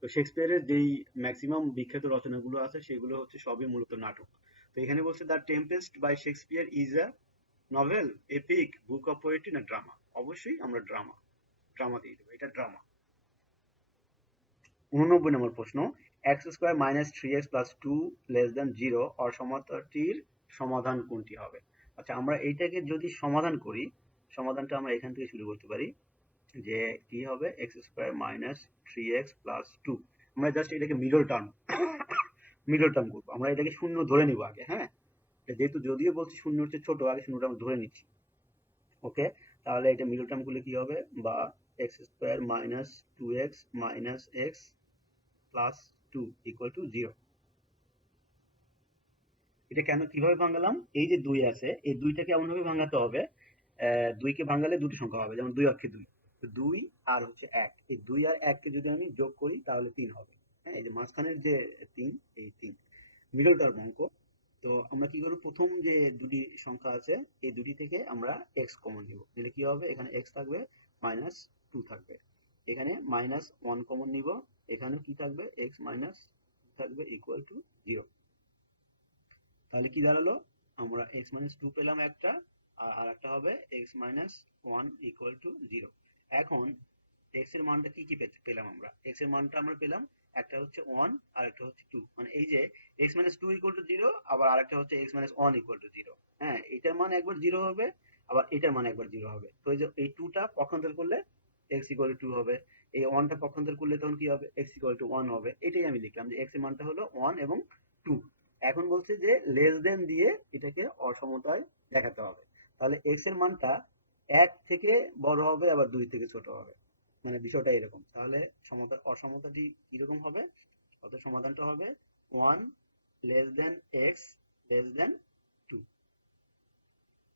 তো শেক্সপিয়ারের যেই ম্যাক্সিমাম বিখ্যাত রচনাগুলো আছে সেগুলো হচ্ছে সবই মূলত নাটক। তো এখানে বলছে the Tempest by Shakespeare is a novel, epic, book of poetry না ড্রামা? অবশ্যই আমরা ড্রামা, ড্রামা দিয়ে দেবো, এটা ড্রামা। 89 নম্বর প্রশ্ন, x square minus three x plus two less than zero অসমতাটির সমাধান কোনটি হবে? আচ্ছা, আমরা এইটাকে যদি সমাধান করি, সমাধানটা আমরা এখান থেকে শুরু করতে পারি যে কি হবে, X square minus three x plus two. আমরা জাস্ট এটাকে মিডল টার্ম মিডল টার্ম করবো, আমরা এটাকে শূন্য ধরে নিব আগে। হ্যাঁ, যেহেতু যদিও বলছি শূন্য হচ্ছে ছোট, আগে শূন্যটা আমরা ধরে নিচ্ছি। ওকে, তাহলে এটা মিডল টার্ম করলে কি হবে, বা X square minus two X minus X plus two equal to zero. এটা কেন কিভাবে ভাঙালাম, এই যে দুই আছে, এই দুইটাকে এমন ভাবে ভাঙাতে হবে, দুইকে ভাঙালে দুটো সংখ্যা হবে, যেমন দুই অক্ষে দুই। তো দুই আর হচ্ছে এক, এই দুই আর এককে যদি আমি যোগ করি তাহলে তিন হবে। হ্যাঁ, এই যে মাঝখানের যে তিন, এই তিন মিডল টার্ম অঙ্ক। তো আমরা কি করবো, প্রথম যে দুটি সংখ্যা আছে এই দুটি থেকে আমরা এক্স কমন নিব, নিলে কি হবে, এখানে এক্স থাকবে, মাইনাস টু থাকবে, এখানে মাইনাস ওয়ান কমন নিব, এখানেও কি থাকবে, এক্স মাইনাস থাকবে ইকুয়াল টু জিরো। তাহলে কি দাঁড়ালো, আমরা এক্স মাইনাস টু পেলাম একটা, আর আরেকটা হবে x minus one equal to zero. এখন এক্স এর মানটা কি কি পেলাম, আমরা এক্স এর মানটা আমরা পেলাম, একটা হচ্ছে ওয়ান আর একটা হচ্ছে টু, মানে এই যে X minus two equal to zero, আবার আরেকটা হচ্ছে X minus one equal to zero. হ্যাঁ, এটার মান একবার জিরো হবে, আবার এটার মান একবার জিরো হবে। তো এই যে এই টুটা পক্ষান্তর করলে এক্স ইকুয়াল টু টু হবে, এই ওয়ানটা পক্ষান্তর করলে তখন কি হবে, এক্স ইকুয়াল টু ওয়ান হবে। এটাই আমি লিখলাম যে এক্স এর মানটা হলো ওয়ান এবং টু। এখন বলছে যে লেস দেন দিয়ে এটাকে অসমতায় দেখাতে হবে। তাহলে এক্স এর মানটা এক থেকে বড় হবে, আবার দুই থেকে ছোট হবে, মানে বিষয়টা এরকম। তাহলে অসমতাটি কিরকম হবে, অর্থাৎ সমাধানটা হবে one less than X less than two.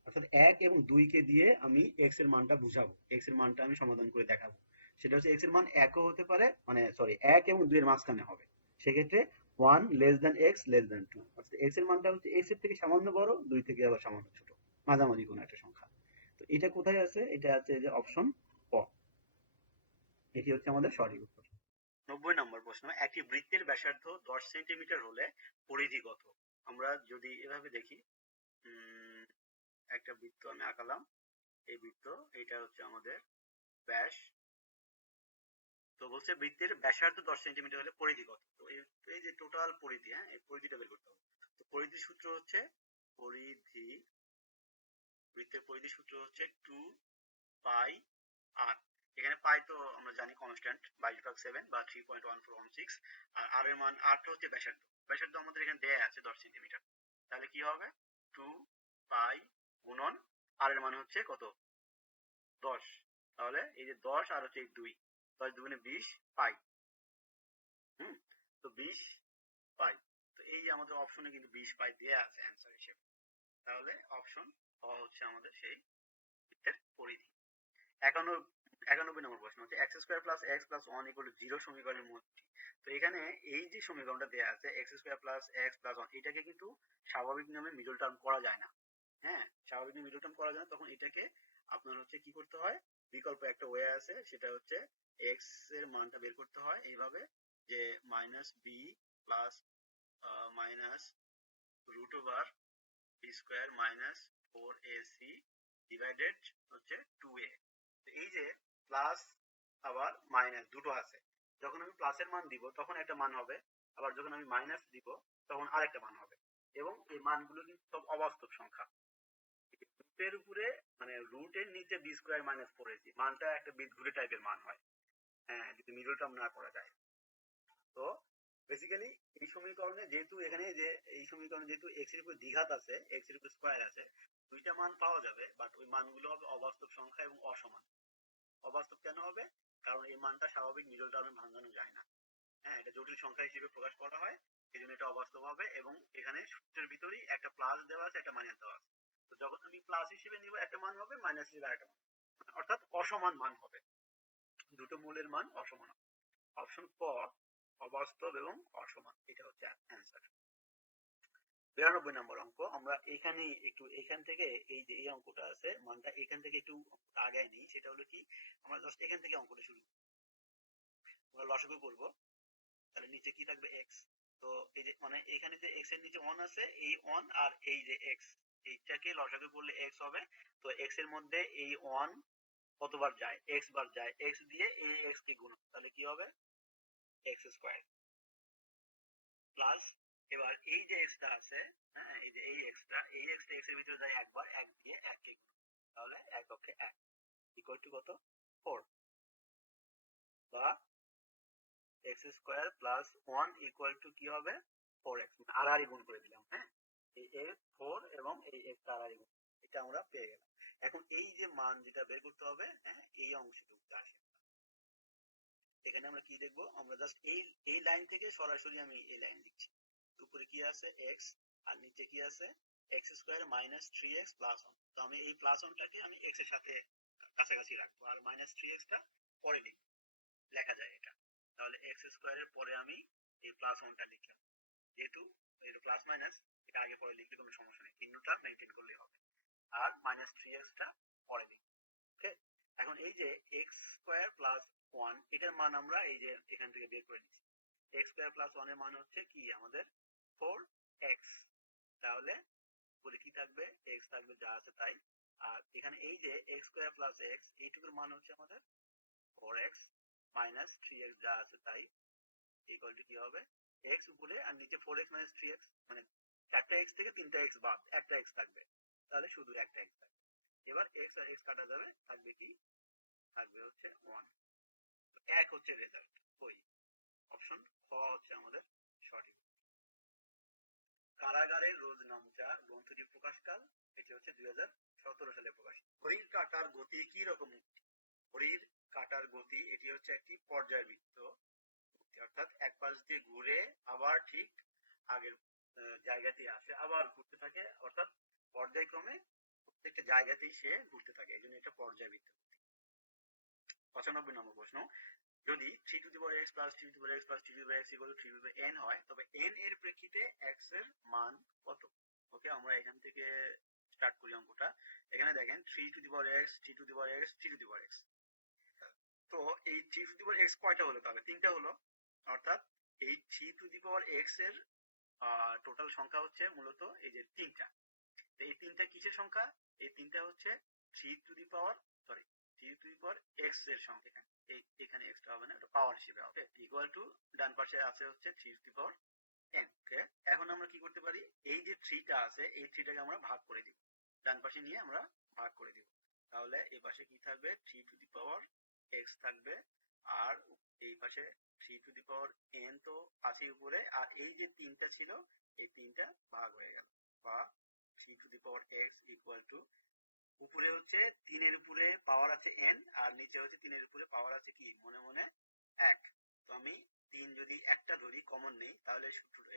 অর্থাৎ এক এবং দুইকে দিয়ে আমি এক্স এর মানটা বুঝাবো, এক্স এর মানটা আমি সমাধান করে দেখাবো। সেটা হচ্ছে এক্স এর মান একও হতে পারে, মানে সরি, এক এবং দুইয়ের মাঝখানে হবে, সেক্ষেত্রে one less than X less than two. অর্থাৎ এক্স এর মানটা হচ্ছে এক্স এর থেকে সামান্য বড়, দুই থেকে আবার সামান্য ছোট, মাঝামাঝি কোনো একটা সংখ্যা। তো এটা কোথায় আছে, এটা আছে যে অপশন ক, এটি হচ্ছে আমাদের সঠিক উত্তর। 90 নম্বর প্রশ্ন, একটি বৃত্তের ব্যাসার্ধ 10 সেন্টিমিটার হলে পরিধি কত? আমরা যদি এভাবে দেখি, একটা বৃত্ত আমি আঁকালাম, এই বৃত্ত, এটা হচ্ছে আমাদের ব্যাস। তো বলছে বৃত্তের ব্যাসার্ধ 10 সেন্টিমিটার হলে পরিধি কত? তো এই যে টোটাল পরিধি, হ্যাঁ, এই পরিধিটা বের করতে হবে। তো পরিধির সূত্র হচ্ছে, পরিধি, বৃত্তের পরিধির সূত্র হচ্ছে 2 পাই আর। এখানে পাই তো আমরা জানি কনস্ট্যান্ট, 22/7 বা 3.1416। আর আর এর মান, আর হচ্ছে ব্যাসার্ধ, ব্যাসার্ধ আমাদের এখানে দেয়া আছে 10 সেন্টিমিটার। তাহলে কি হবে, 2 পাই গুণন আর এর মান হচ্ছে কত, 10। তাহলে এই যে 10 আর হচ্ছে এই 2, 10 দুগুণে 20 পাই। হুম, তো 20 পাই। তো এই যে আমাদের অপশনে কিন্তু 20 পাই দেয়া আছে অ্যান্সার হিসেবে। তাহলে অপশন ক হচ্ছে আমাদের সেই বৃত্তের পরিধি। 91 নম্বর প্রশ্ন হচ্ছে x square plus x plus one equal to zero সমীকরণের মধ্যে। তো এখানে এই যে সমীকরণটা দেওয়া আছে x square plus x plus one, এটাকে কিন্তু স্বাভাবিক নিয়মে মিডল টার্ম করা যায় না। হ্যাঁ, স্বাভাবিক নিয়মে মিডল টার্ম করা যায় না, তখন এটাকে আপনার হচ্ছে কি করতে হয়, বিকল্প একটা ওয়ে আছে, সেটা হচ্ছে এক্স এর মানটা বের করতে হয় এইভাবে, যে minus B plus minus root over B square minus four A C divided হচ্ছে টু এ। এই যে প্লাস আবার মাইনাস দুটো আছে, যখন আমি প্লাসের মান দিব তখন একটা মান হবে, আবার যখন আমি মাইনাস দিব তখন আরেকটা মান হবে, এবং এই মানগুলো কিন্তু সব অবাস্তব সংখ্যা। রুটের উপরে, মানে রুটের নিচে B square minus four AC মানটা একটা বীজগণিত টাইপের মান হয়, হ্যাঁ, যদি মিডল টার্ম না করা যায়। তো বেসিক্যালি এই সমীকরণে যেহেতু এখানে যে এই সমীকরণে যেহেতু এক্স এর উপর দ্বিঘাত আছে, এক্স এর উপর স্কোয়ার আছে, দুইটা মান পাওয়া যাবে, বাট ওই মানগুলো হবে অবাস্তব সংখ্যা এবং অসমান। অবাস্তব কেন হবে, কারণ এই মানটা স্বাভাবিক মিডল টার্মে ভাঙানো যায় না। হ্যাঁ, এটা জটিল সংখ্যা হিসেবে প্রকাশ করা হয়, এই জন্য এটা অবাস্তব হবে। এবং এখানে সূত্রের ভিতরেই একটা প্লাস দেওয়া আছে, একটা মাইনাস দেওয়া আছে। তো যখন আমি প্লাস হিসেবে নিব একটা মান হবে, মাইনাস হিসেবে আরেকটা মান, অর্থাৎ অসমান মান হবে, দুটো মূলের মান অসমান হবে। অপশন ক, অবাস্তব এবং অসমান, এটা হচ্ছে অ্যান্সার। 92 নম্বর অঙ্ক। আমরা এখানে একটু এখান থেকে এই যে এই অঙ্কটা আছে মানটা এখান থেকে একটু আগায় নিই। সেটা হলো কি, আমরা জাস্ট এখান থেকে অঙ্কটা শুরু করব। আমরা লসাগু করব। তাহলে নিচে কি থাকবে x। তো এই যে মানে এখানে যে x এর নিচে 1 আছে, এই 1 আর এই যে x, এইটাকে লসাগু করলে x হবে। তো x এর মধ্যে এই 1 কতবার যায়, x বার যায়, x দিয়ে এই x কে গুণ, তাহলে কি হবে x স্কয়ার প্লাস, এবার এই যে x টা আছে, হ্যাঁ এই যে এই x টা x এর ভিতরে যায় একবার, 1 দিয়ে 1 কে গুণ, তাহলে 1 অক্ষে 1 ইকুয়াল টু কত 4, বা x square plus 1 equal to কি হবে 4x, আড়াআড়ি গুণ করে দিলাম। হ্যাঁ, এই 4 এবং এই x আড়াআড়ি গুণ, এটা আমরা পেয়ে গেলাম। এখন এই যে মান যেটা বের করতে হবে, হ্যাঁ এই অংশটুকু আসে, এখানে আমরা কি দেখবো, আমরা জাস্ট এই লাইন থেকে সরাসরি আমি এই লাইন লিখছি। উপরে কি আছে x, আর নিচে কি আছে x square minus 3x plus 1। তো আমি এই প্লাস 1টাকে আমি x এর সাথে কাছাকাছি রাখবো, আর মাইনাস 3x টা পরে লিখবো, লেখা যায় এটা। তাহলে x স্কয়ারের পরে আমি এই প্লাস 1টা লিখলাম, যেহেতু এটা প্লাস মাইনাস, এটা আগে পরে লিখলে কোনো সমস্যা নেই, চিহ্নটা মেনটেন করলেই হবে। আর মাইনাস 3x টা পরে লিখবো। ওকে, এখন এই যে x স্কয়ার প্লাস 1, এটার মান আমরা এই যে এখান থেকে বের করে নিচ্ছি। x স্কয়ার প্লাস 1 এর মান হচ্ছে কি আমাদের 4x। তাহলে উপরে কি থাকবে, x থাকবে যা আছে তাই। আর এখানে এই যে x স্কয়ার প্লাস x, এইটুকুর মান হচ্ছে আমাদের 4x মাইনাস 3x যা আছে তাই, ইকুয়াল টু কি হবে x উপরে আর নিচে 4x মাইনাস 3x, মানে চারটা x থেকে তিনটা x বাদ একটা x থাকবে, তাহলে শুধু একটা x থাকবে। এবার x আর x কাটা যাবে, থাকবে কি, থাকবে হচ্ছে 1। এক হচ্ছে রেজাল্ট। ওই অপশন খ হচ্ছে আমাদের সঠিক। কারাগারের রোজ নামচা গ্রন্থটি প্রকাশকাল, এটি হচ্ছে 2017 সালে প্রকাশিত। ঘড়ির কাঁটার গতি কি রকম? ঘড়ির কাঁটার গতি এটি হচ্ছে একটি পর্যায়বৃত্ত, অর্থাৎ এক পাশ দিয়ে ঘুরে আবার ঠিক আগের জায়গাতেই আসে, আবার ঘুরতে থাকে, অর্থাৎ পর্যায়ক্রমে প্রত্যেকটা জায়গাতেই সে ঘুরতে থাকে, এই জন্য এটা পর্যায়বৃত্ত। 95 নম্বর প্রশ্ন, যদি 3 to the power x plus 3 to the power x plus 3 to the power x equal to 3 to the power n হয়, তবে n এর প্রেক্ষিতে x এর মান কত? ওকে, আমরা এখান থেকে স্টার্ট করি অঙ্কটা। এখানে দেখেন 3 to the power x, 3 to the power x, 3 to the power x। তো এই 3 টু দি পাওয়ার x কয়টা হলো, তাহলে তিনটা হলো। অর্থাৎ এই 3 টু দি পাওয়ার x এর টোটাল সংখ্যা হচ্ছে মূলত এই যে তিনটা। তো এই তিনটা কিসের সংখ্যা? এই তিনটা হচ্ছে 3 to the power, sorry 3 to the power x এর সংখ্যা। এখানে x টা হবে না, এটা পাওয়ার হিসেবে হবে, ইকুয়াল টু ডান পাশে আছে হচ্ছে 3 টু দি পাওয়ার n। ওকে, এখন আমরা কি করতে পারি, এই যে 3 টা আছে এই 3 টাকে আমরা ভাগ করে দিব, ডান পাশে নিয়ে আমরা ভাগ করে দিব। তাহলে এই পাশে কি থাকবে 3 টু দি পাওয়ার x থাকবে, আর এই পাশে 3 টু দি পাওয়ার n তো আছে উপরে, আর এই যে তিনটা ছিল এই তিনটা ভাগ হয়ে গেল, বা 3 to the power x equal to, উপরে হচ্ছে 3 এর উপরে পাওয়ার আছে n, আর নিচে হচ্ছে 3 এর উপরে পাওয়ার আছে কি মনে মনে 1। তো আমি 3 যদি একটা ধরি কমন নেই, তাহলে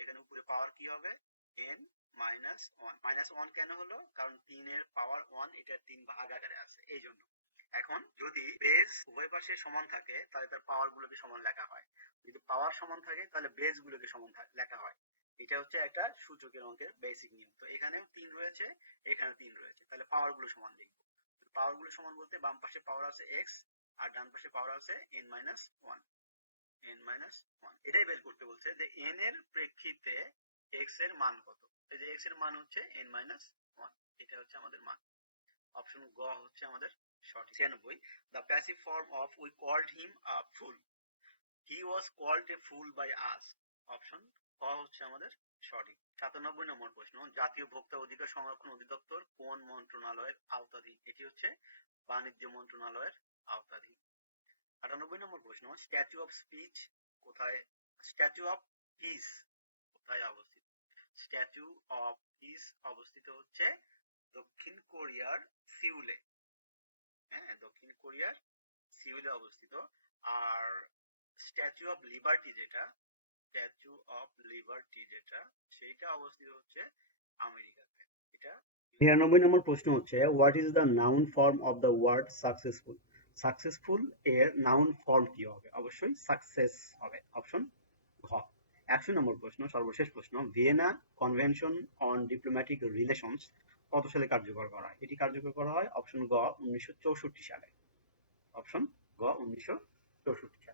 এখানে উপরে পাওয়ার কি হবে n মাইনাস 1। মাইনাস 1 কেন হলো, কারণ 3 এর পাওয়ার 1, এটা 3 ভাগ আকারে আছে এই জন্য। এখন যদি বেস উভয় পাশে সমান থাকে তাহলে তার পাওয়ার গুলোকে সমান লেখা হয়, যদি পাওয়ার সমান থাকে তাহলে বেস গুলোকে সমান লেখা হয়। এটা হচ্ছে একটা সূচকের অঙ্কের বেসিক নিয়ম। তো এখানেও 3 রয়েছে, এখানেও 3 রয়েছে, তাহলে পাওয়ার গুলো সমান লিখবো। পাওয়ার গুলো সমান বলতে বাম পাশে পাওয়ার আছে x, আর ডান পাশে পাওয়ার আছে n মাইনাস 1, n মাইনাস 1। এটাই বের করতে বলছে যে n এর প্রেক্ষিতে x এর মান কত। এই যে x এর মান হচ্ছে n মাইনাস 1, এটা হচ্ছে আমাদের মান। অপশন গ হচ্ছে আমাদের সঠিক। 96, the passive form of we called him a fool, he was called a fool by us। Option ক হচ্ছে আমাদের সঠিক। 97 নম্বর প্রশ্ন, জাতীয় ভোক্তা অধিকার সংরক্ষণ অধিদপ্তর কোন মন্ত্রণালয়ের আওতাধীন? এটি হচ্ছে বাণিজ্য মন্ত্রণালয়ের আওতাধীন। 98 নম্বর প্রশ্ন, স্ট্যাচু অফ স্পিচ কোথায়, স্ট্যাচু অফ পিস কোথায় অবস্থিত? স্ট্যাচু অফ পিস অবস্থিত হচ্ছে দক্ষিণ কোরিয়ার সিউলে। হ্যাঁ, দক্ষিণ কোরিয়ার সিউলে অবস্থিত। আর স্ট্যাচু অফ লিবার্টি যেটা, স্ট্যাচু অফ লিবার্টি যেটা, সেইটা অবস্থিত হচ্ছে আমেরিকাতে। এটা 93 নম্বর প্রশ্ন হচ্ছে, what is the noun form of the word successful? Successful এর নাউন ফর্ম কি হবে? অবশ্যই সাকসেস হবে, অপশন ঘ। 100 নম্বর প্রশ্ন, সর্বশেষ প্রশ্ন, Vienna convention on diplomatic relations কত সালে কার্যকর করা হয়? এটি কার্যকর করা হয় অপশন গ 1964 সালে। অপশন গ 1964